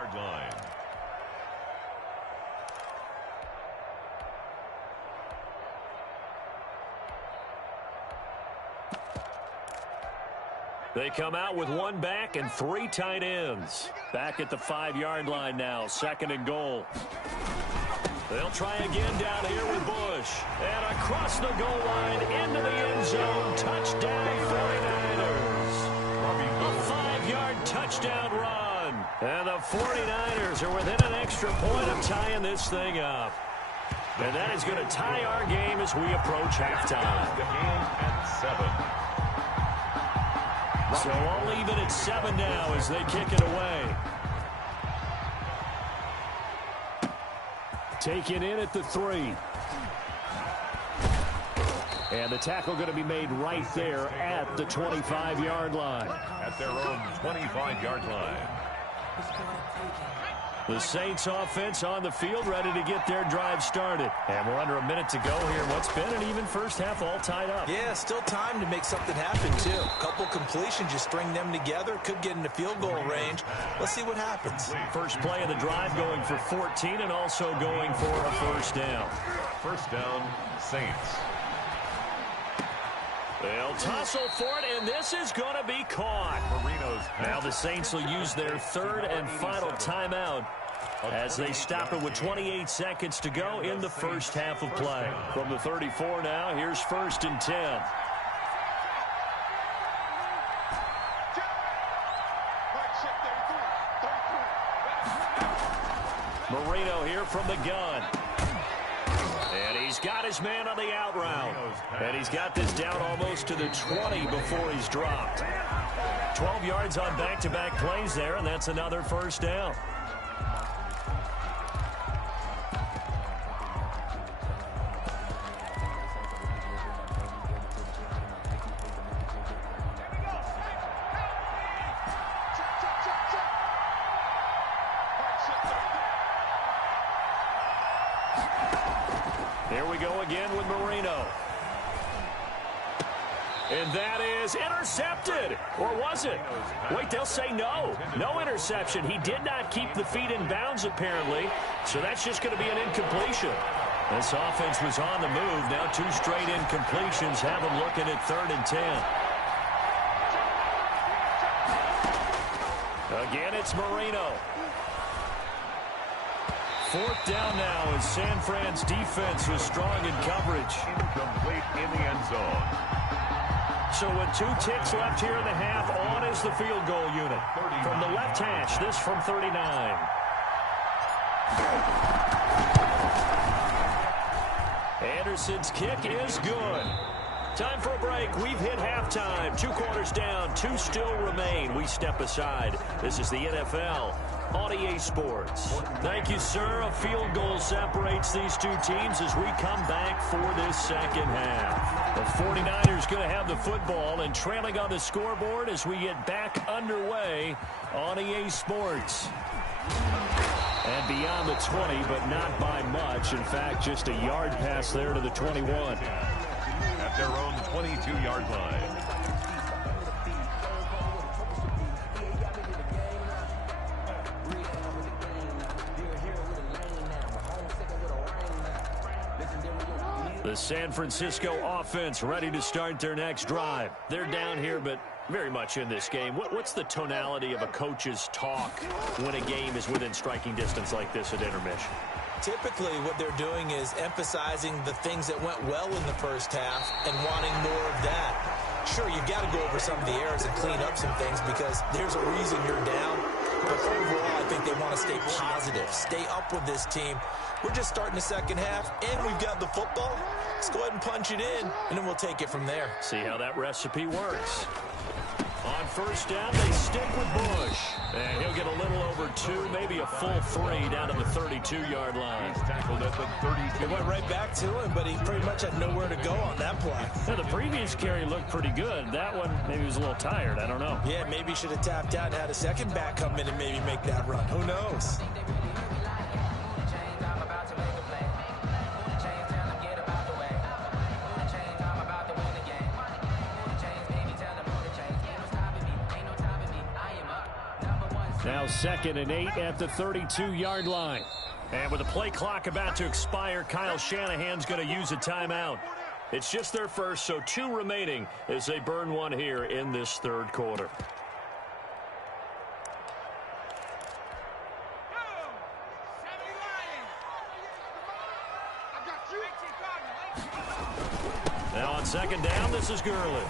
They come out with one back and 3 tight ends. Back at the 5-yard line now, 2nd and goal. They'll try again down here with Bush. And across the goal line into the end zone. Touchdown 49ers. A 5-yard touchdown run. And the 49ers are within an extra point of tying this thing up. And that is going to tie our game as we approach halftime. The game at 7. So all even at 7 now as they kick it away. Taken in at the 3. And the tackle going to be made right there at the 25-yard line. At their own 25-yard line. The Saints offense on the field, ready to get their drive started. And we're under a minute to go here. What's been an even first half all tied up. Yeah, still time to make something happen, too. A couple completions, you string them together, could get into field goal range. Let's see what happens. First play of the drive going for 14 and also going for a first down. First down, Saints. They'll tussle for it, and this is going to be caught. Now the Saints will use their 3rd and final timeout as they stop it with 28 seconds to go in the first half of play. From the 34 now, here's 1st and 10. Marino here from the gun. And he's got his man on the out route. And he's got this down almost to the 20 before he's dropped. 12 yards on back-to-back plays there, and that's another first down. Here we go again with Marino. And that is intercepted. Or was it? Wait, they'll say no. No interception. He did not keep the feet in bounds, apparently. So that's just going to be an incompletion. This offense was on the move. Now 2 straight incompletions have them looking at 3rd and 10. Again, it's Marino. 4th down now as San Fran's defense was strong in coverage. Incomplete in the end zone. So with 2 ticks left here in the half, on is the field goal unit. From the left hash, this from 39. Anderson's kick is good. Time for a break. We've hit halftime. 2 quarters down, 2 still remain. We step aside. This is the NFL on EA Sports. Thank you, sir. A field goal separates these 2 teams as we come back for this second half. The 49ers going to have the football and trailing on the scoreboard as we get back underway on EA Sports. And beyond the 20, but not by much. In fact, just a yard pass there to the 21. At their own 22-yard line. The San Francisco offense ready to start their next drive. They're down here, but very much in this game. What's the tonality of a coach's talk when a game is within striking distance like this at intermission? Typically, what they're doing is emphasizing the things that went well in the first half and wanting more of that. Sure, you've got to go over some of the errors and clean up some things because there's a reason you're down. But overall, I think they want to stay positive, stay up with this team. We're just starting the second half, and we've got the football. Let's go ahead and punch it in, and then we'll take it from there. See how that recipe works. On first down, they stick with Bush. And he'll get a little over 2, maybe a full 3 down to the 32-yard line. He's tackled at the 32. It went right back to him, but he pretty much had nowhere to go on that play. Yeah, the previous carry looked pretty good. That one, maybe he was a little tired. I don't know. Yeah, maybe he should have tapped out and had a second back come in and maybe make that run. Who knows? Now 2nd and 8 at the 32-yard line. And with the play clock about to expire, Kyle Shanahan's going to use a timeout. It's just their first, so 2 remaining as they burn one here in this third quarter. Now on second down, this is Gurley.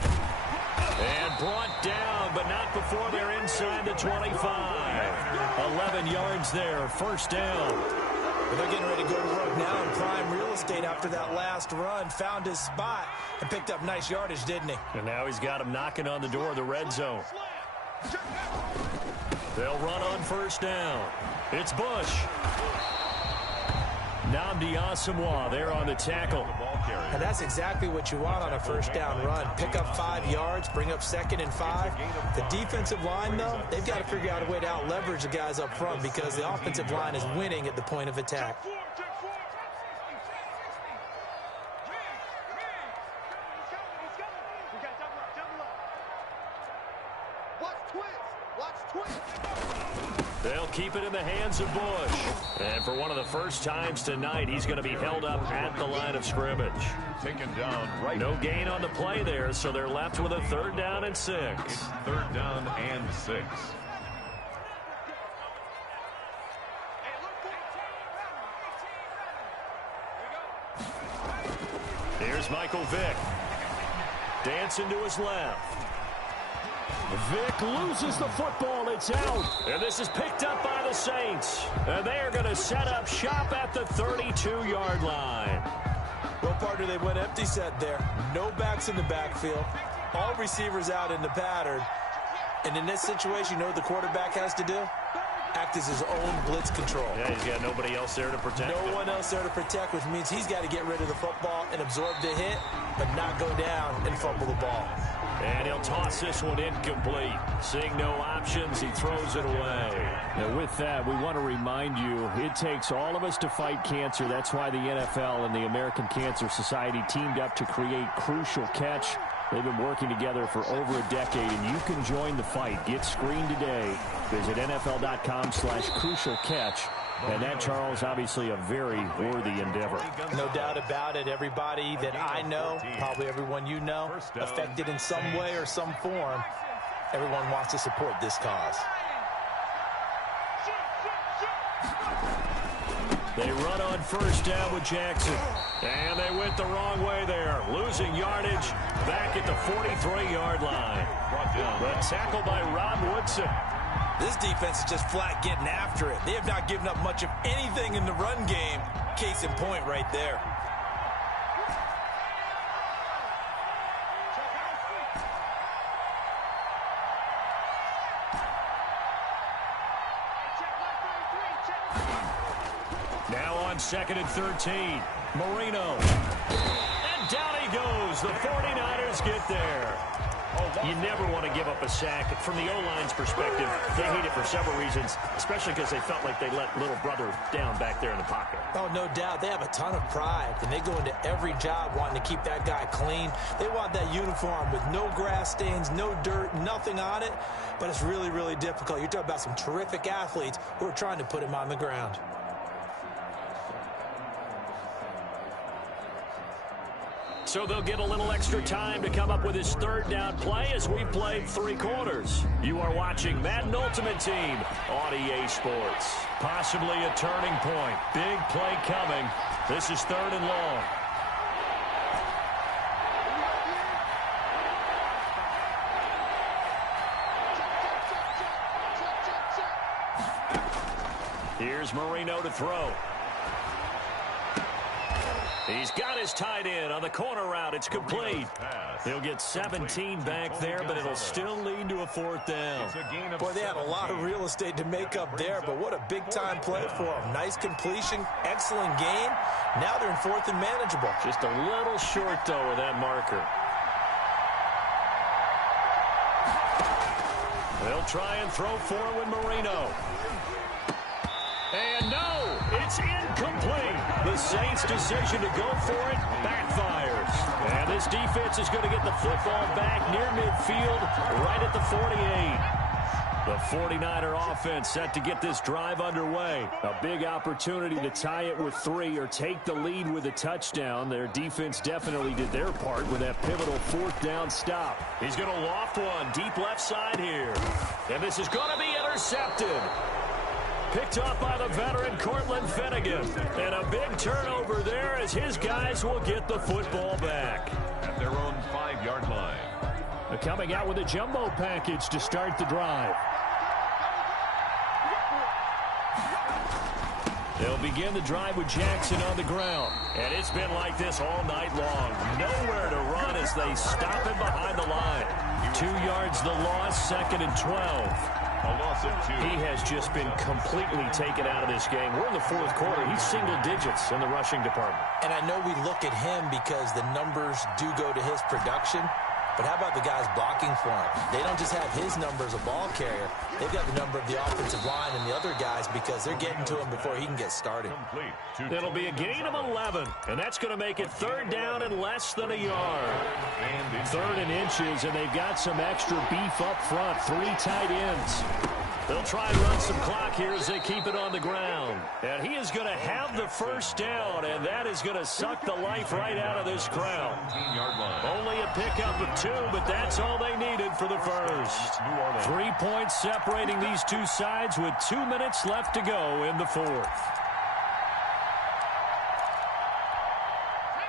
And brought down, but not before they're inside the 25. 11 yards there, first down. They're getting ready to go to work now in prime real estate after that last run. Found his spot and picked up nice yardage, didn't he? And now he's got him knocking on the door of the red zone. They'll run on first down. It's Bush. Nnamdi Asomugha there on the tackle. And that's exactly what you want on a first down run. Pick up 5 yards, bring up 2nd and 5. The defensive line, though, they've got to figure out a way to out-leverage the guys up front because the offensive line is winning at the point of attack. They'll keep it in the hands of Bush. And for one of the first times tonight, he's going to be held up at the line of scrimmage. Taken down right. No gain on the play there, so they're left with a 3rd down and 6. It's 3rd down and 6. Here's Michael Vick. Dancing to his left. Vick loses the football. It's out. And this is picked up by the Saints. And they are going to set up shop at the 32-yard line. Well, partner, they went empty set there. No backs in the backfield. All receivers out in the pattern. And in this situation, you know what the quarterback has to do? Act as his own blitz control. Yeah, he's got nobody else there to protect him. No one else there to protect, which means he's got to get rid of the football and absorb the hit, but not go down and fumble the ball. And he'll toss this one incomplete. Seeing no options, he throws it away. Now with that, we want to remind you, it takes all of us to fight cancer. That's why the NFL and the American Cancer Society teamed up to create Crucial Catch. They've been working together for over a decade, and you can join the fight. Get screened today. Visit NFL.com/crucialcatch. And that, Charles, obviously a very worthy endeavor. No doubt about it. Everybody that I know, probably everyone you know, affected in some way or some form, everyone wants to support this cause. They run on first down with Jackson. And they went the wrong way there. Losing yardage back at the 43-yard line. The tackle by Ron Woodson. This defense is just flat getting after it. They have not given up much of anything in the run game. Case in point right there. Now on 2nd and 13. Marino. And down he goes. The 49ers get there. You never want to give up a sack. From the O-line's perspective, they hate it for several reasons, especially because they felt like they let little brother down back there in the pocket. Oh, no doubt. They have a ton of pride, and they go into every job wanting to keep that guy clean. They want that uniform with no grass stains, no dirt, nothing on it, but it's really, really difficult. You're talking about some terrific athletes who are trying to put him on the ground. So they'll get a little extra time to come up with his 3rd down play as we played 3 quarters. You are watching Madden Ultimate Team on EA Sports. Possibly a turning point. Big play coming. This is 3rd and long. Here's Marino to throw. He's got his tight end on the corner route. It's complete. He'll get 17 back there, but it'll still lead to a 4th down. Boy, they had a lot of real estate to make up there, but what a big-time play for them. Nice completion, excellent gain. Now they're in 4th and manageable. Just a little short, though, with that marker. They'll try and throw for it with Marino. And no, it's incomplete. The Saints' decision to go for it backfires. And this defense is going to get the football back near midfield, right at the 48. The 49er offense set to get this drive underway. A big opportunity to tie it with 3 or take the lead with a touchdown. Their defense definitely did their part with that pivotal 4th down stop. He's going to loft one deep left side here. And this is going to be intercepted. Picked off by the veteran Cortland Finnegan. And a big turnover there as his guys will get the football back. At their own 5-yard line. They're coming out with a jumbo package to start the drive. They'll begin the drive with Jackson on the ground. And it's been like this all night long. Nowhere to run as they stop him behind the line. 2 yards the loss, 2nd and 12. A loss of 2. He has just been completely taken out of this game. We're in the 4th quarter. He's single digits in the rushing department. And I know we look at him because the numbers do go to his production. But how about the guys blocking for him? They don't just have his number as a ball carrier. They've got the number of the offensive line and the other guys because they're getting to him before he can get started. It'll be a gain of 11, and that's going to make it 3rd down and less than a yard. 3rd and inches, and they've got some extra beef up front. 3 tight ends. They'll try and run some clock here as they keep it on the ground. And he is going to have the 1st down, and that is going to suck the life right out of this crowd. Only a pickup of 2, but that's all they needed for the 1st. 3 points separating these two sides with 2 minutes left to go in the 4th.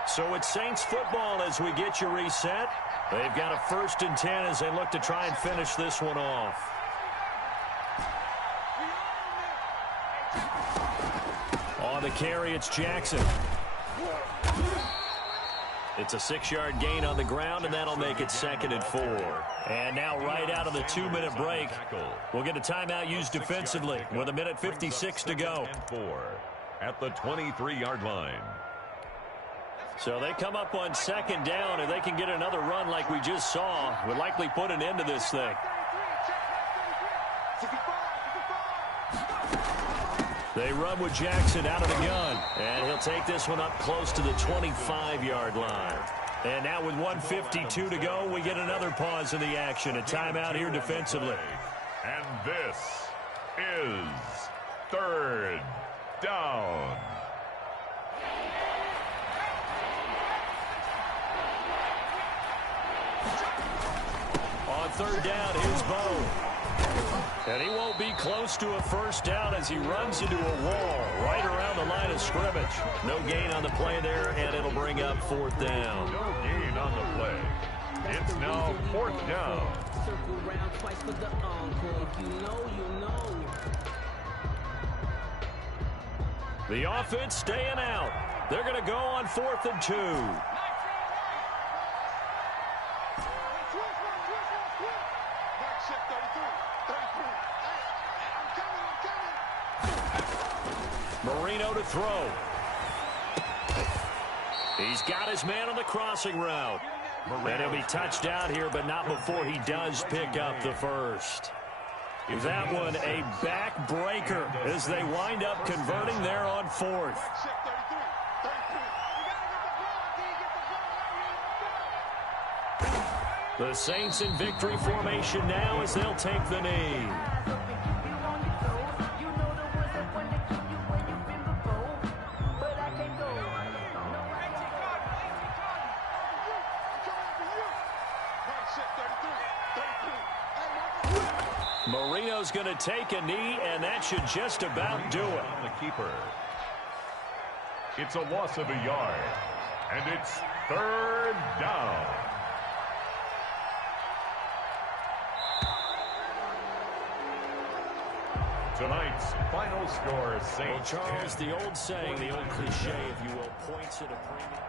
So it's Saints football as we get you reset. They've got a 1st and 10 as they look to try and finish this one off. On the carry, it's Jackson. It's a 6-yard gain on the ground, and that'll make it 2nd and 4. And now right out of the 2-minute break, we'll get a timeout used defensively with 1:56 to go. At the 23-yard line. So they come up on 2nd down, and they can get another run like we just saw. Would likely put an end to this thing. They run with Jackson out of the gun. And he'll take this one up close to the 25-yard line. And now with 1:52 to go, we get another pause in the action. A timeout here defensively. And this is 3rd down. On 3rd down, here's Bo. And he won't be close to a 1st down as he runs into a wall right around the line of scrimmage. No gain on the play there, and it'll bring up 4th down. No gain on the play. It's now 4th down. The offense staying out. They're going to go on 4th and 2. Marino to throw. He's got his man on the crossing route. And he'll be touched out here, but not before he does pick up the 1st. That one a backbreaker as they wind up converting there on 4th. The Saints in victory formation now as they'll take the knee. Marino's going to take a knee, and that should just about do it. The keeper. It's a loss of a yard, and it's 3rd down. Tonight's final score, Saints. Well, Charles, the old saying, the old cliche, if you will, points at a premium.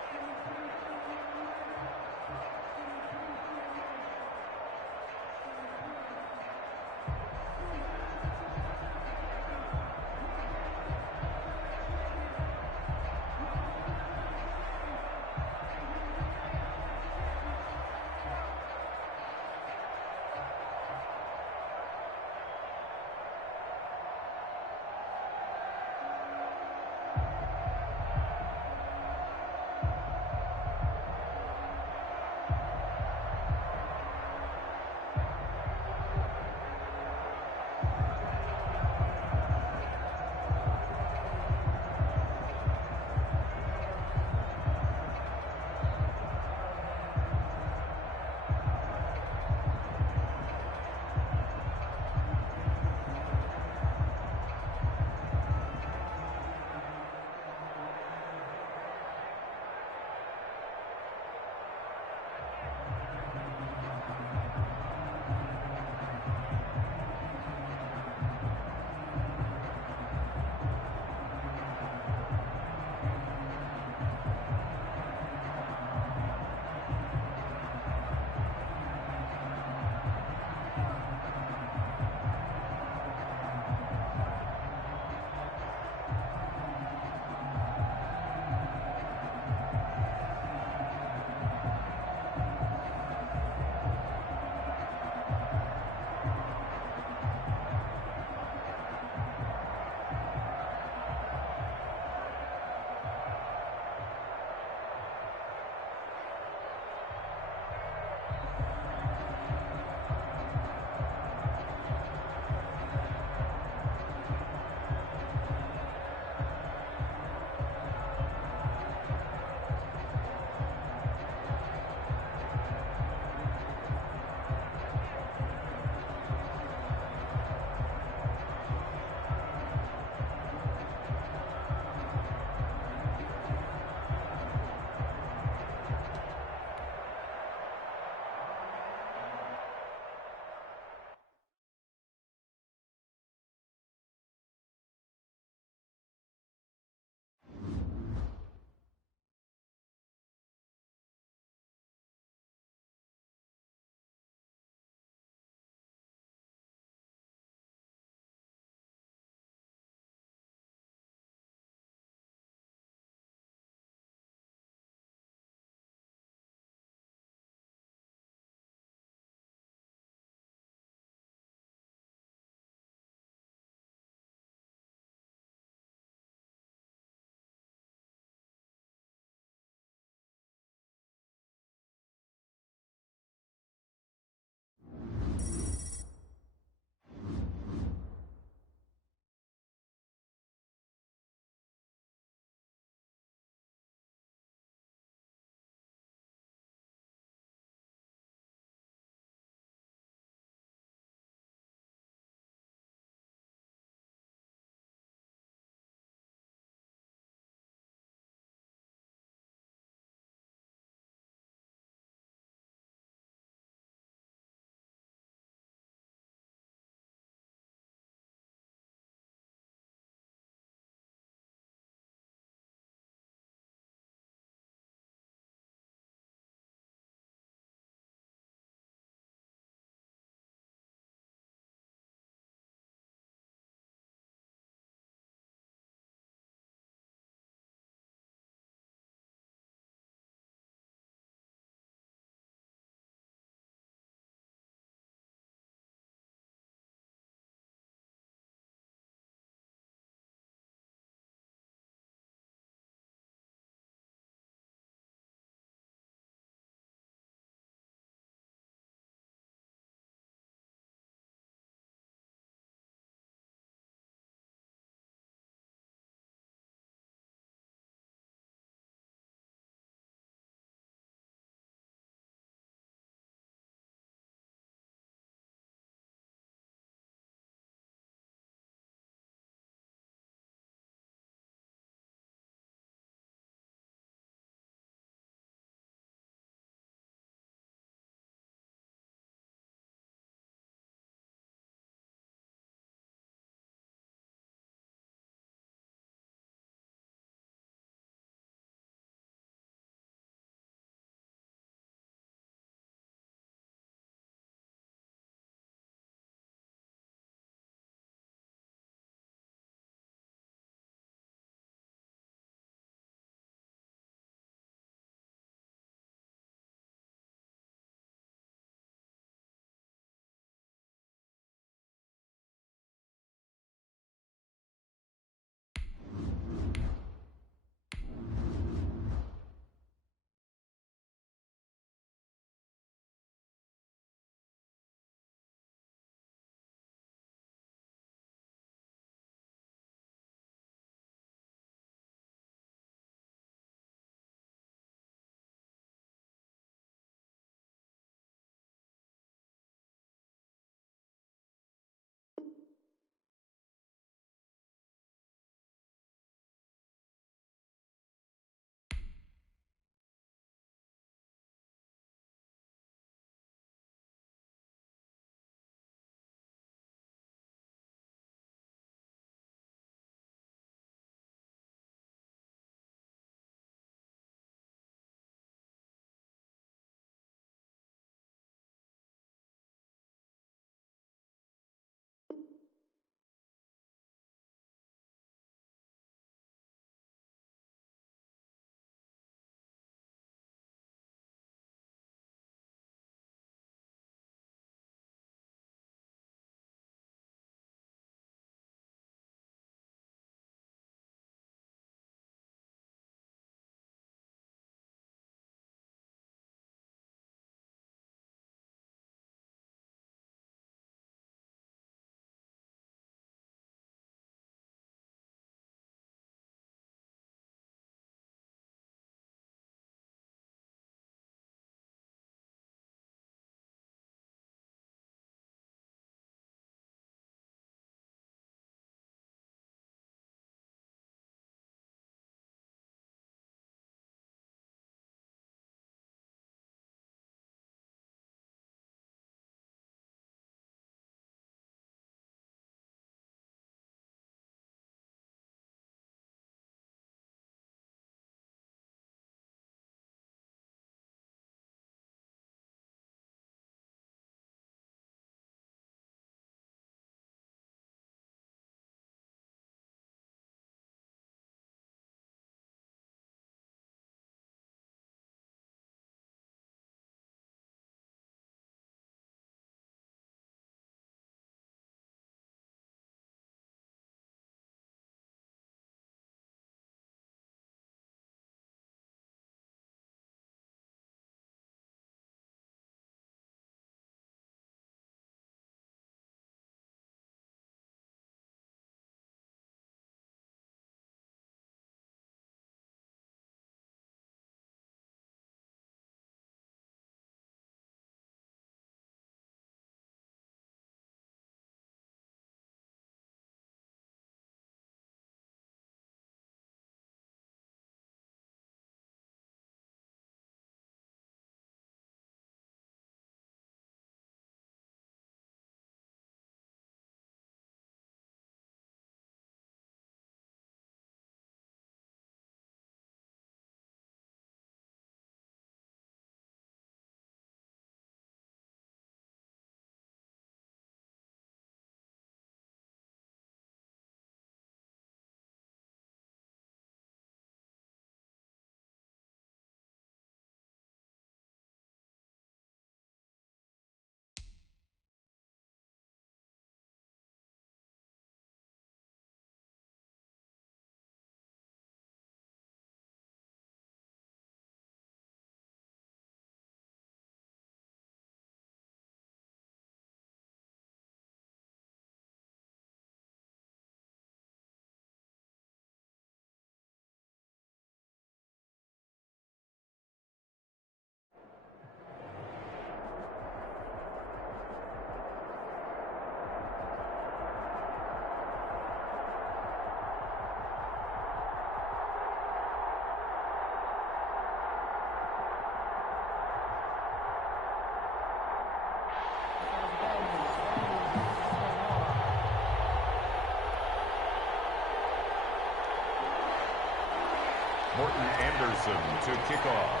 Anderson to kick off.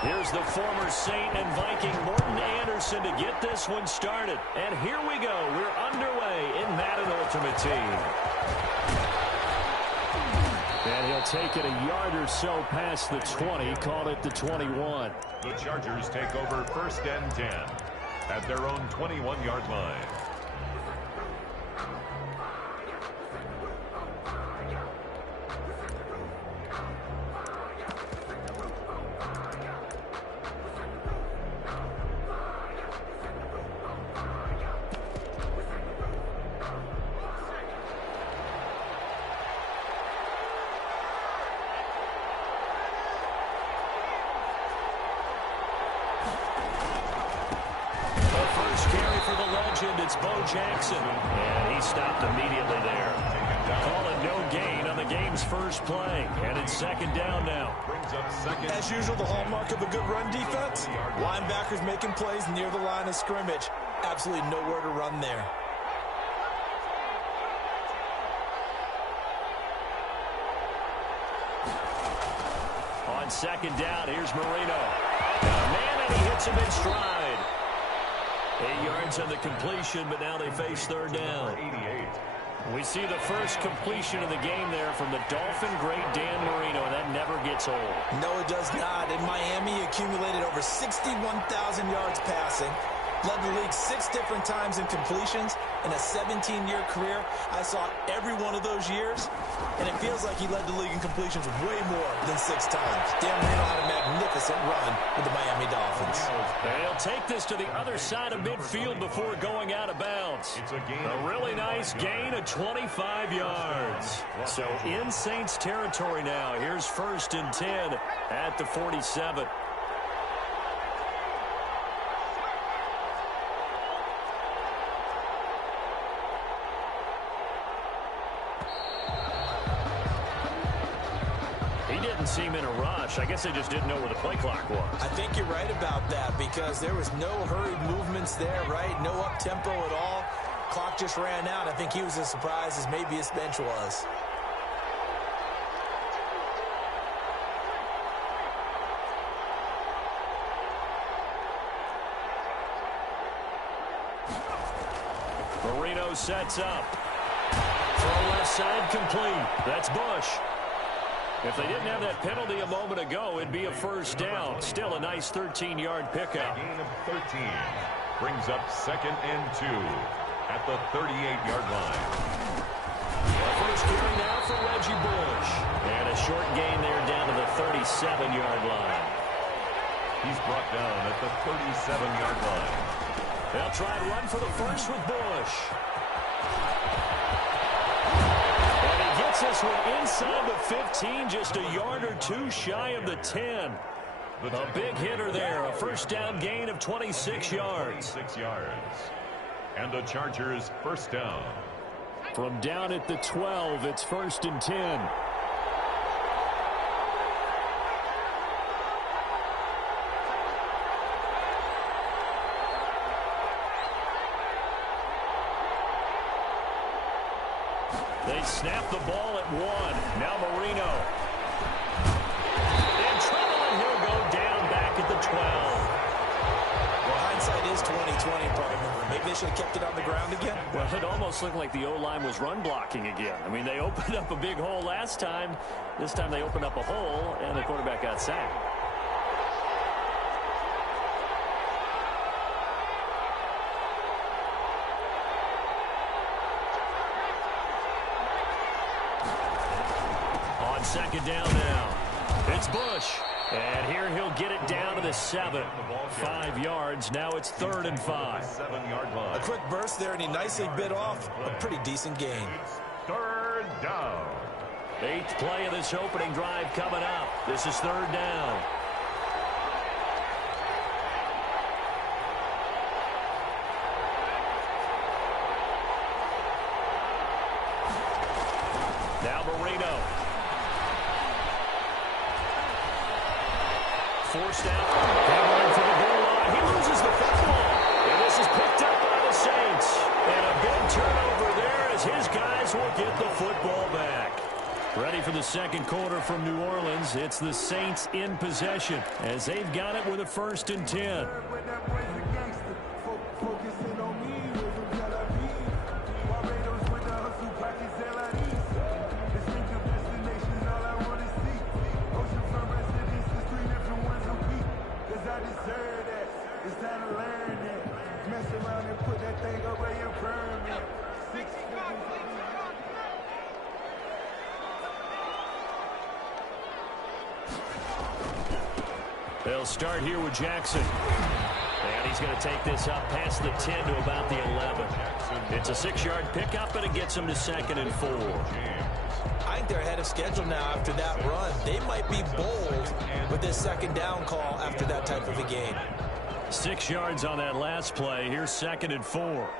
Here's the former Saint and Viking Morton Anderson to get this one started. And here we go. We're underway in Madden Ultimate Team. And he'll take it a yard or so past the 20, call it the 21. The Chargers take over 1st and 10 at their own 21-yard line. It's Bo Jackson, and he stopped immediately there. Call it no gain on the game's first play, and it's 2nd down now. As usual, the hallmark of a good run defense, linebackers making plays near the line of scrimmage. Absolutely nowhere to run there. On 2nd down, here's Marino. Man, and he hits him in stride. 8 yards on the completion, but now they face 3rd down. We see the first completion of the game there from the Dolphin great Dan Marino, and that never gets old. No, it does not. In Miami, he accumulated over 61,000 yards passing. Led the league 6 different times in completions. In a 17-year career, I saw every one of those years, and it feels like he led the league in completions way more than 6 times. Dan Marino had a magnificent run with the Miami Dolphins. They'll take this to the other side of midfield before going out of bounds. It's a gain. A really nice gain of 25 yards. So in Saints territory now. Here's 1st and 10 at the 47. Seem in a rush. I guess they just didn't know where the play clock was. I think you're right about that because there was no hurried movements there, right? No up-tempo at all. Clock just ran out. I think he was as surprised as maybe his bench was. Marino sets up. Throw left side complete. That's Bush. If they didn't have that penalty a moment ago, it'd be a 1st down. Still a nice 13-yard pickup. Gain of 13 brings up 2nd and 2 at the 38-yard line. First carry now for Reggie Bush. And a short gain there down to the 37-yard line. He's brought down at the 37-yard line. They'll try and run for the first with Bush. This one inside the 15, just a yard or 2 shy of the 10. A big hitter there, a 1st down gain of 26 yards. 26 yards. And the Chargers 1st down. From down at the 12, it's 1st and 10. They snap the ball at 1. Now Marino. In trouble, and he'll go down back at the 12. Well, hindsight is 20/20, partner. Maybe they should have kept it on the ground again. Well, it almost looked like the O-line was run blocking again. I mean, they opened up a big hole last time. This time they opened up a hole, and the quarterback got sacked. On 2nd down now. It's Bush. And here he'll get it down to the 7. 5 yards. Now it's 3rd and 5. 7-yard line. A quick burst there, and he nicely bit off a pretty decent gain. 3rd down. 8th play of this opening drive coming up. This is 3rd down. Now Marino. Forced out. Hammering for the goal line. He loses the football. And this is picked up by the Saints. And a big turnover there as his guys will get the football back. Ready for the second quarter from New Orleans. It's the Saints in possession as they've got it with a 1st and 10. They'll start here with Jackson. And he's going to take this up past the 10 to about the 11. It's a 6-yard pickup, and it gets him to 2nd and 4. I think they're ahead of schedule now after that run. They might be bold with this 2nd down call after that type of a game. 6 yards on that last play. Here's 2nd and 4.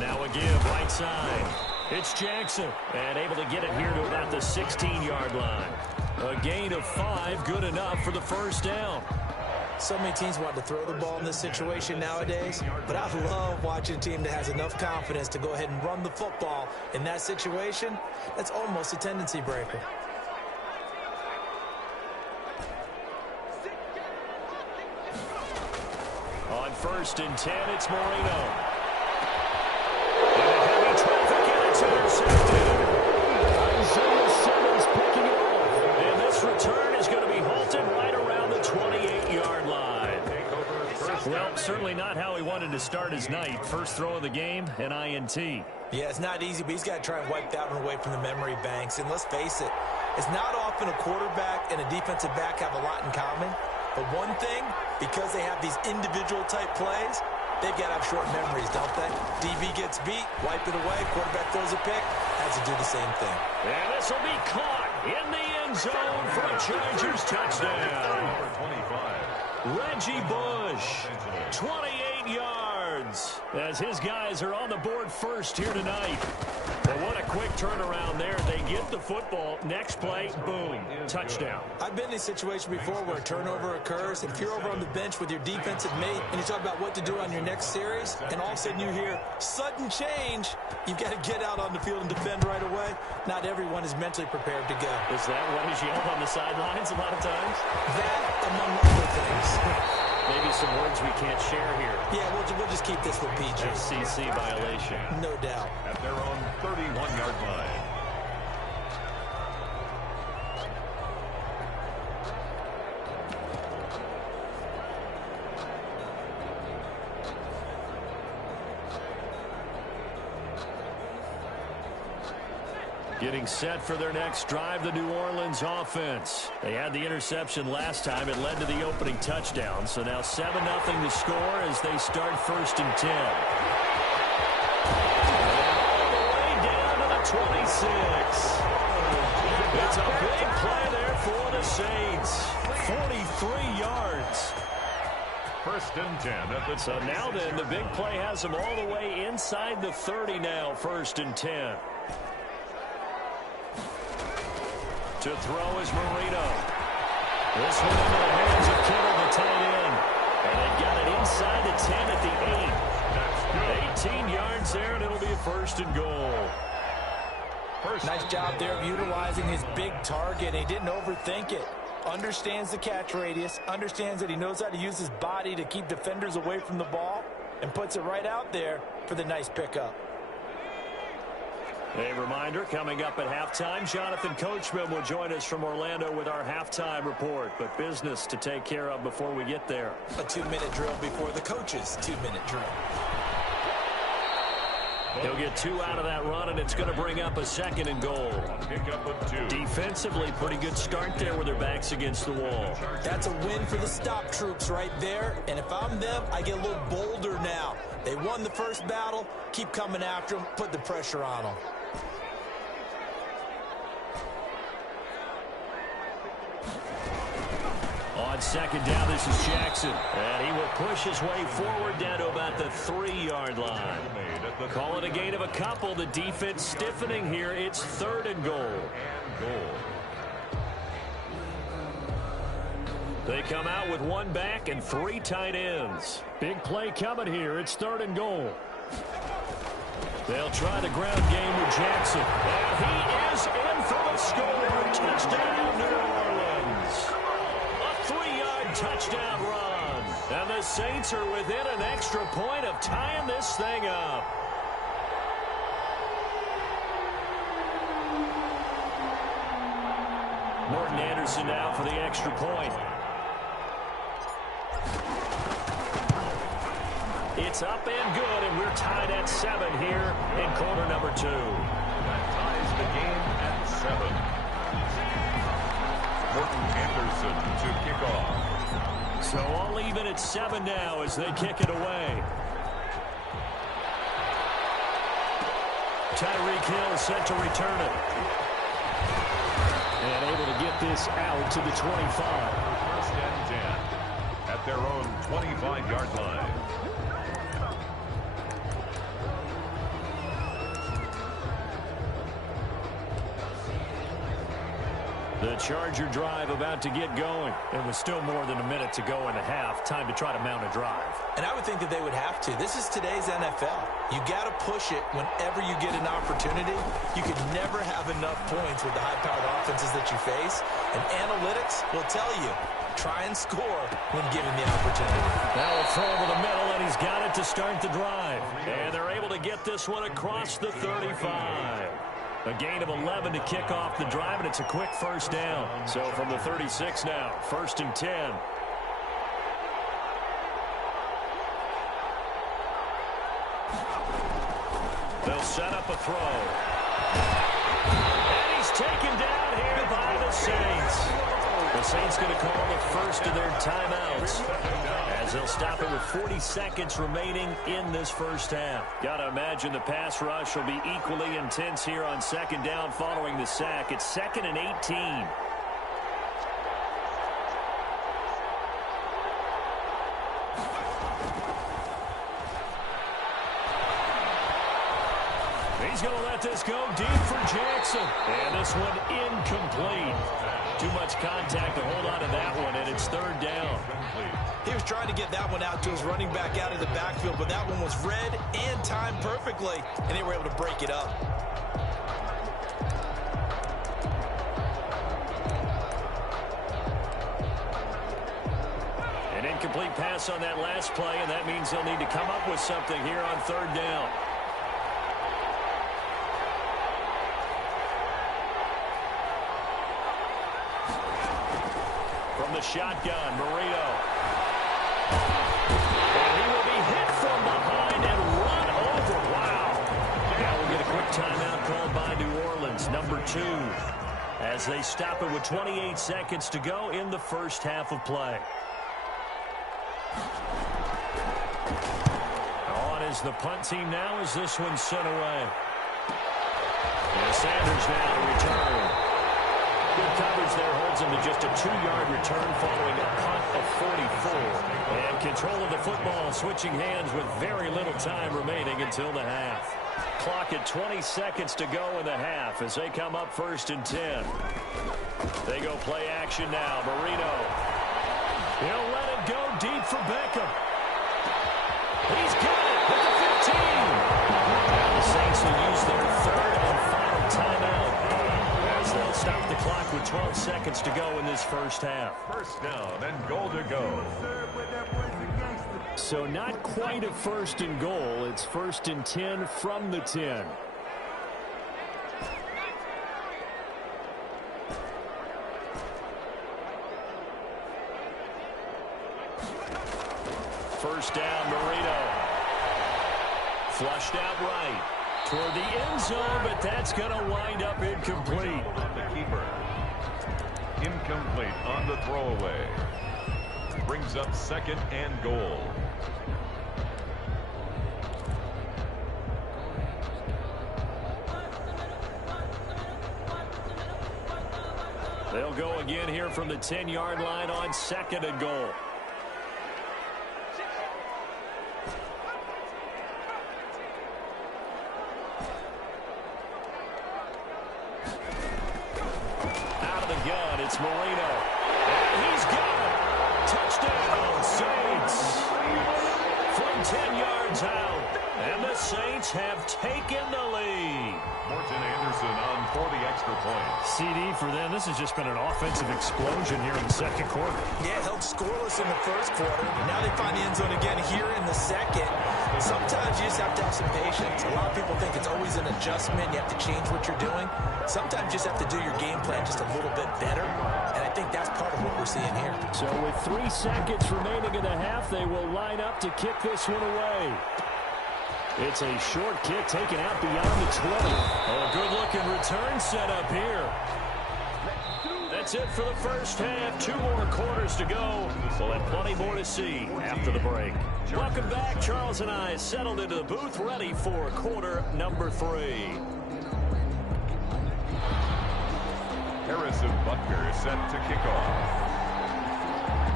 Now a give right side. It's Jackson, and able to get it here to about the 16-yard line. A gain of 5, good enough for the 1st down. So many teams want to throw the ball in this situation nowadays, but I love watching a team that has enough confidence to go ahead and run the football in that situation. That's almost a tendency breaker. On 1st and 10, it's Moreno. Intercepted. Isaiah Simmons picking it off. And this return is going to be halted right around the 28-yard line. Well, certainly not how he wanted to start his night. First throw of the game, an INT. Yeah, it's not easy, but he's got to try and wipe that one away from the memory banks. And let's face it, it's not often a quarterback and a defensive back have a lot in common. But one thing, because they have these individual type plays, they've got to have short memories, don't they? DB gets beat, wipe it away, quarterback throws a pick, has to do the same thing. And this will be caught in the end zone for a Chargers touchdown. Reggie Bush, 28 yards, as his guys are on the board first here tonight. But what a quick turnaround there. They get the football. Next play, boom, touchdown. I've been in a situation before where a turnover occurs, and if you're over on the bench with your defensive mate and you talk about what to do on your next series, and all of a sudden you hear sudden change, you've got to get out on the field and defend right away. Not everyone is mentally prepared to go. Is that what is yelled on the sidelines a lot of times? That, among other things. Maybe some words we can't share here. Yeah, we'll just keep this with PG. FCC violation. No doubt. At their own 31-yard line. Getting set for their next drive, the New Orleans offense. They had the interception last time. It led to the opening touchdown. So now 7-0 to score as they start 1st and 10. All the way down to the 26. It's a big play there for the Saints. 43 yards. 1st and 10 at the So now then, the big play has them all the way inside the 30 now, 1st and 10. To throw is Marino. This one into the hands of Kittle, the tight end. And they've got it inside the 10 at the 8. 18 yards there, and it'll be a 1st and goal. Nice job there of utilizing his big target. He didn't overthink it. Understands the catch radius, understands that he knows how to use his body to keep defenders away from the ball, and puts it right out there for the nice pickup. A reminder, coming up at halftime, Jonathan Coachman will join us from Orlando with our halftime report. But business to take care of before we get there. A 2-minute drill before the coach's 2-minute drill. He'll get 2 out of that run, and it's going to bring up a 2nd and goal. Pickup of 2. Defensively, pretty good start there with their backs against the wall. That's a win for the stop troops right there. And if I'm them, I get a little bolder now. They won the first battle. Keep coming after them. Put the pressure on them. On 2nd down, this is Jackson. And he will push his way forward down to about the 3-yard line. Call it a gain of a couple. The defense stiffening here. It's 3rd and goal. They come out with one back and 3 tight ends. Big play coming here. It's 3rd and goal. They'll try the ground game with Jackson. And he is in for the score. Touchdown, New Orleans. A 3-yard touchdown run. And the Saints are within an extra point of tying this thing up. Morton Anderson now for the extra point. It's up and good, and we're tied at 7 here in quarter number 2. That ties the game at 7. Morton Anderson to kick off. So all even at 7 now as they kick it away. Tyreek Hill set to return it. And able to get this out to the 25. 1st and 10 at their own 25-yard line. The Charger drive about to get going. It was still more than a minute to go in the half. Time to try to mount a drive. And I would think that they would have to. This is today's NFL. You got to push it whenever you get an opportunity. You can never have enough points with the high-powered offenses that you face. And analytics will tell you, try and score when given the opportunity. Now a throw over the middle, and he's got it to start the drive. And they're able to get this one across the 35. A gain of 11 to kick off the drive, and it's a quick 1st down. So from the 36 now, 1st and 10. They'll set up a throw. And he's taken down here by the Saints. The Saints going to call the first of their timeouts as they'll stop it with 40 seconds remaining in this 1st half. Got to imagine the pass rush will be equally intense here on 2nd down following the sack. It's 2nd and 18. He's going to let this go deep for Jackson. And this one incomplete. Too much contact to hold on to that one, and it's 3rd down. He was trying to get that one out to his running back out of the backfield, but that one was read and timed perfectly, and they were able to break it up. An incomplete pass on that last play, and that means they'll need to come up with something here on 3rd down. From the shotgun, Marino. And he will be hit from behind and run over. Wow. Now we'll get a quick timeout called by New Orleans, number 2, as they stop it with 28 seconds to go in the 1st half of play. On is the punt team now as this one's sent away. And Sanders now to return. Good coverage there holds him to just a 2-yard return following a punt of 44. And control of the football switching hands with very little time remaining until the half. Clock at 20 seconds to go in the half as they come up 1st and 10. They go play action now. Marino. He'll let it go deep for Beckham. He's got it at the 15. Now the Saints will use their 3rd and final timeout as they'll stop the clock with 12 seconds to go in this 1st half. 1st down and goal to go. So not quite a 1st and goal. It's 1st and 10 from the 10. First down, Marino. Flushed out right toward the end zone, but that's going to wind up incomplete. The keeper. Incomplete on the throwaway. Brings up 2nd and goal. They'll go again here from the 10-yard line on 2nd and goal. Out of the gun, it's Marino. And he's got it. touchdown, Saints. From 10 yards out, and the Saints have taken the lead. Morton Anderson on for the extra point. CD for them. This has just been an offensive explosion here in the second quarter. Yeah, held scoreless in the first quarter. Now they find the end zone again here in the second. Sometimes you just have to have some patience. A lot of people think it's always an adjustment. You have to change what you're doing. Sometimes you just have to do your game plan just a little bit better. And I think that's part of what we're seeing here. So with 3 seconds remaining in the half, they will line up to kick this one away. It's a short kick taken out beyond the 20. Oh, good-looking return set up here. That's it for the first half. 2 more quarters to go. We'll have plenty more to see after the break. Welcome back. Charles and I settled into the booth, ready for quarter number 3. Harrison Butker set to kick off.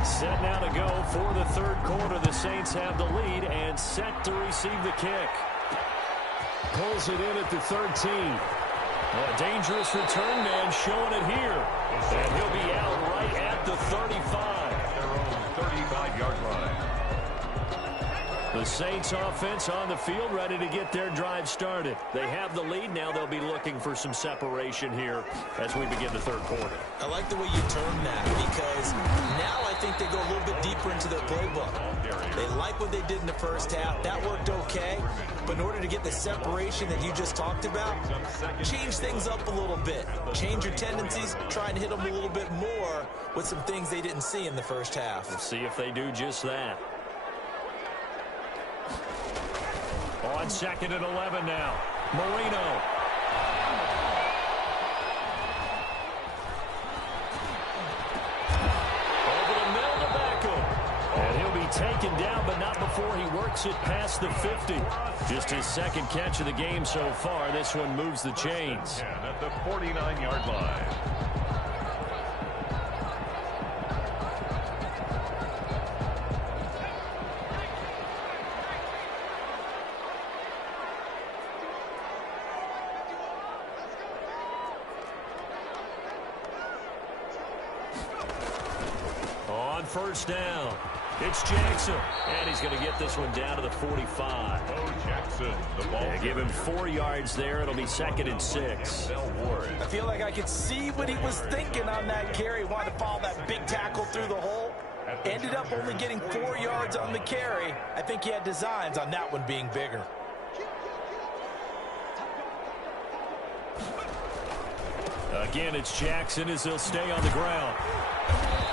Set now to go for the third quarter. The Saints have the lead and set to receive the kick. Pulls it in at the 13. A dangerous return man showing it here. And he'll be out right at the 35. Their own 35-yard line. The Saints offense on the field, ready to get their drive started. They have the lead. Now they'll be looking for some separation here as we begin the third quarter. I like the way you term that, because now I think they go a little bit deeper into their playbook. They like what they did in the first half. That worked okay. But in order to get the separation that you just talked about, change things up a little bit. Change your tendencies. Try and hit them a little bit more with some things they didn't see in the first half. Let's see if they do just that. On second and 11 now. Marino. Over the middle to Beckham. And he'll be taken down, but not before he works it past the 50. Just his second catch of the game so far. This one moves the chains. And at the 49-yard line. First down. It's Jackson. And he's going to get this one down to the 45. Oh, Jackson. The ball. Give him 4 yards there. It'll be second and 6. I feel like I could see what he was thinking on that carry. Wanted to follow that big tackle through the hole. Ended up only getting 4 yards on the carry. I think he had designs on that one being bigger. Again, it's Jackson as he'll stay on the ground.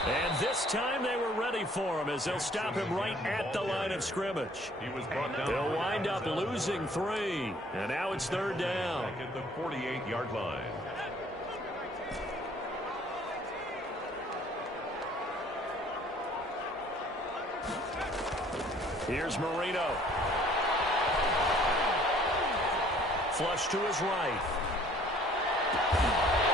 And this time they were ready for him as they'll stop him right at the line of scrimmage. He was brought down. They'll wind up losing 3. And now it's third down. At the 48-yard line. Here's Marino. Flush to his right.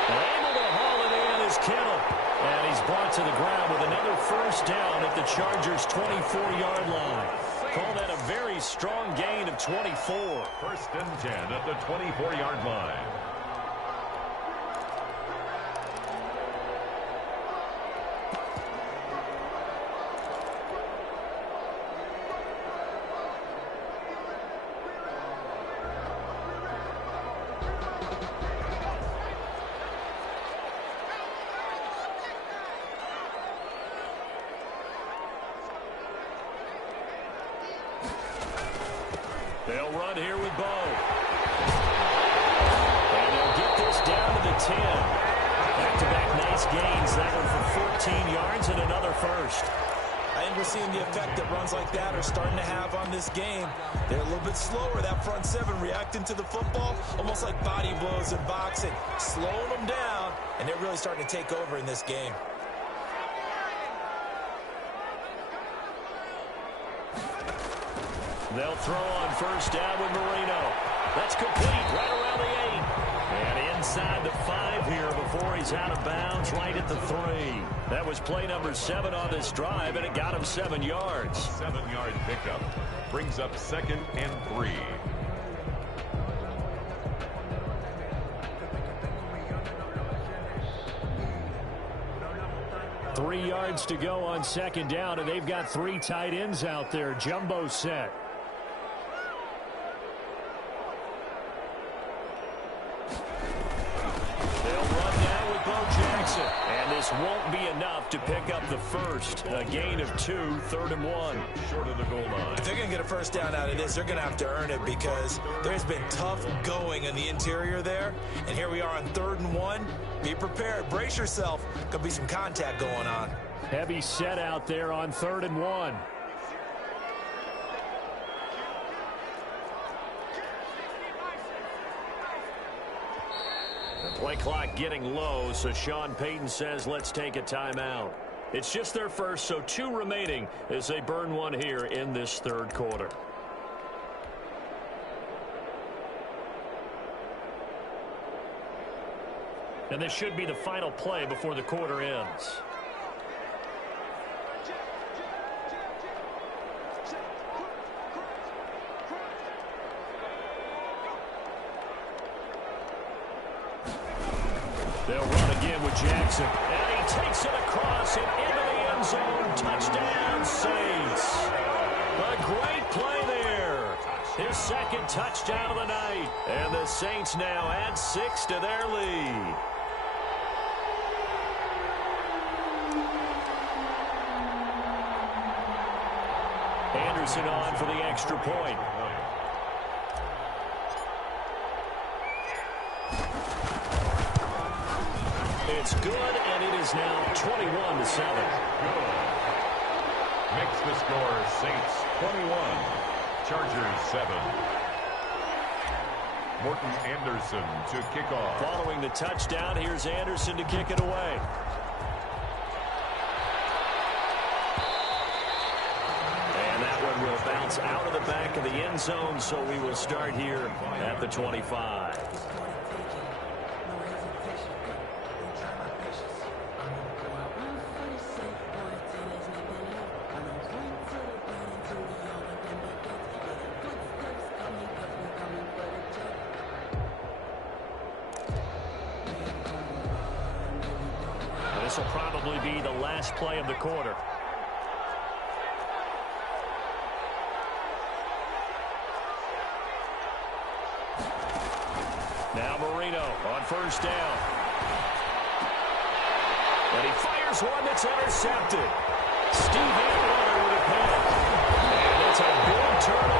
Able to haul it in is Kittle. And he's brought to the ground with another first down at the Chargers' 24-yard line. Call that a very strong gain of 24. First and 10 at the 24-yard line. They'll run here with Bo. And they'll get this down to the 10. Back-to-back nice gains. That one for 14 yards and another first. I think we're seeing the effect that runs like that are starting to have on this game. They're a little bit slower, that front seven, reacting to the football, almost like body blows in boxing, slowing them down, and they're really starting to take over in this game. They'll throw on first down with Marino. That's complete right around the 8. And inside the 5 here before he's out of bounds right at the 3. That was play number 7 on this drive, and it got him 7 yards. 7-yard pickup brings up second and 3. 3 yards to go on second down, and they've got 3 tight ends out there. Jumbo set. And this won't be enough to pick up the first. A gain of 2, 3rd and 1. Short of the goal line. If they're going to get a first down out of this, they're going to have to earn it because there's been tough going in the interior there. And here we are on 3rd and 1. Be prepared. Brace yourself. Could be some contact going on. Heavy set out there on 3rd and 1. Play clock getting low, so Sean Payton says let's take a timeout. It's just their first, so 2 remaining as they burn one here in this 3rd quarter. And this should be the final play before the quarter ends. They'll run again with Jackson. And he takes it across and into the end zone. Touchdown, Saints. A great play there. His 2nd touchdown of the night. And the Saints now add 6 to their lead. Anderson on for the extra point. It's good, and it is now 21-7. Makes the score Saints 21, Chargers 7. Morton Anderson to kick off. Following the touchdown, here's Anderson to kick it away. And that one will bounce out of the back of the end zone, so we will start here at the 25. This will probably be the last play of the quarter. Now Marino on first down. And he fires one that's intercepted. Steve Atwater with a pick. And it's a big turnover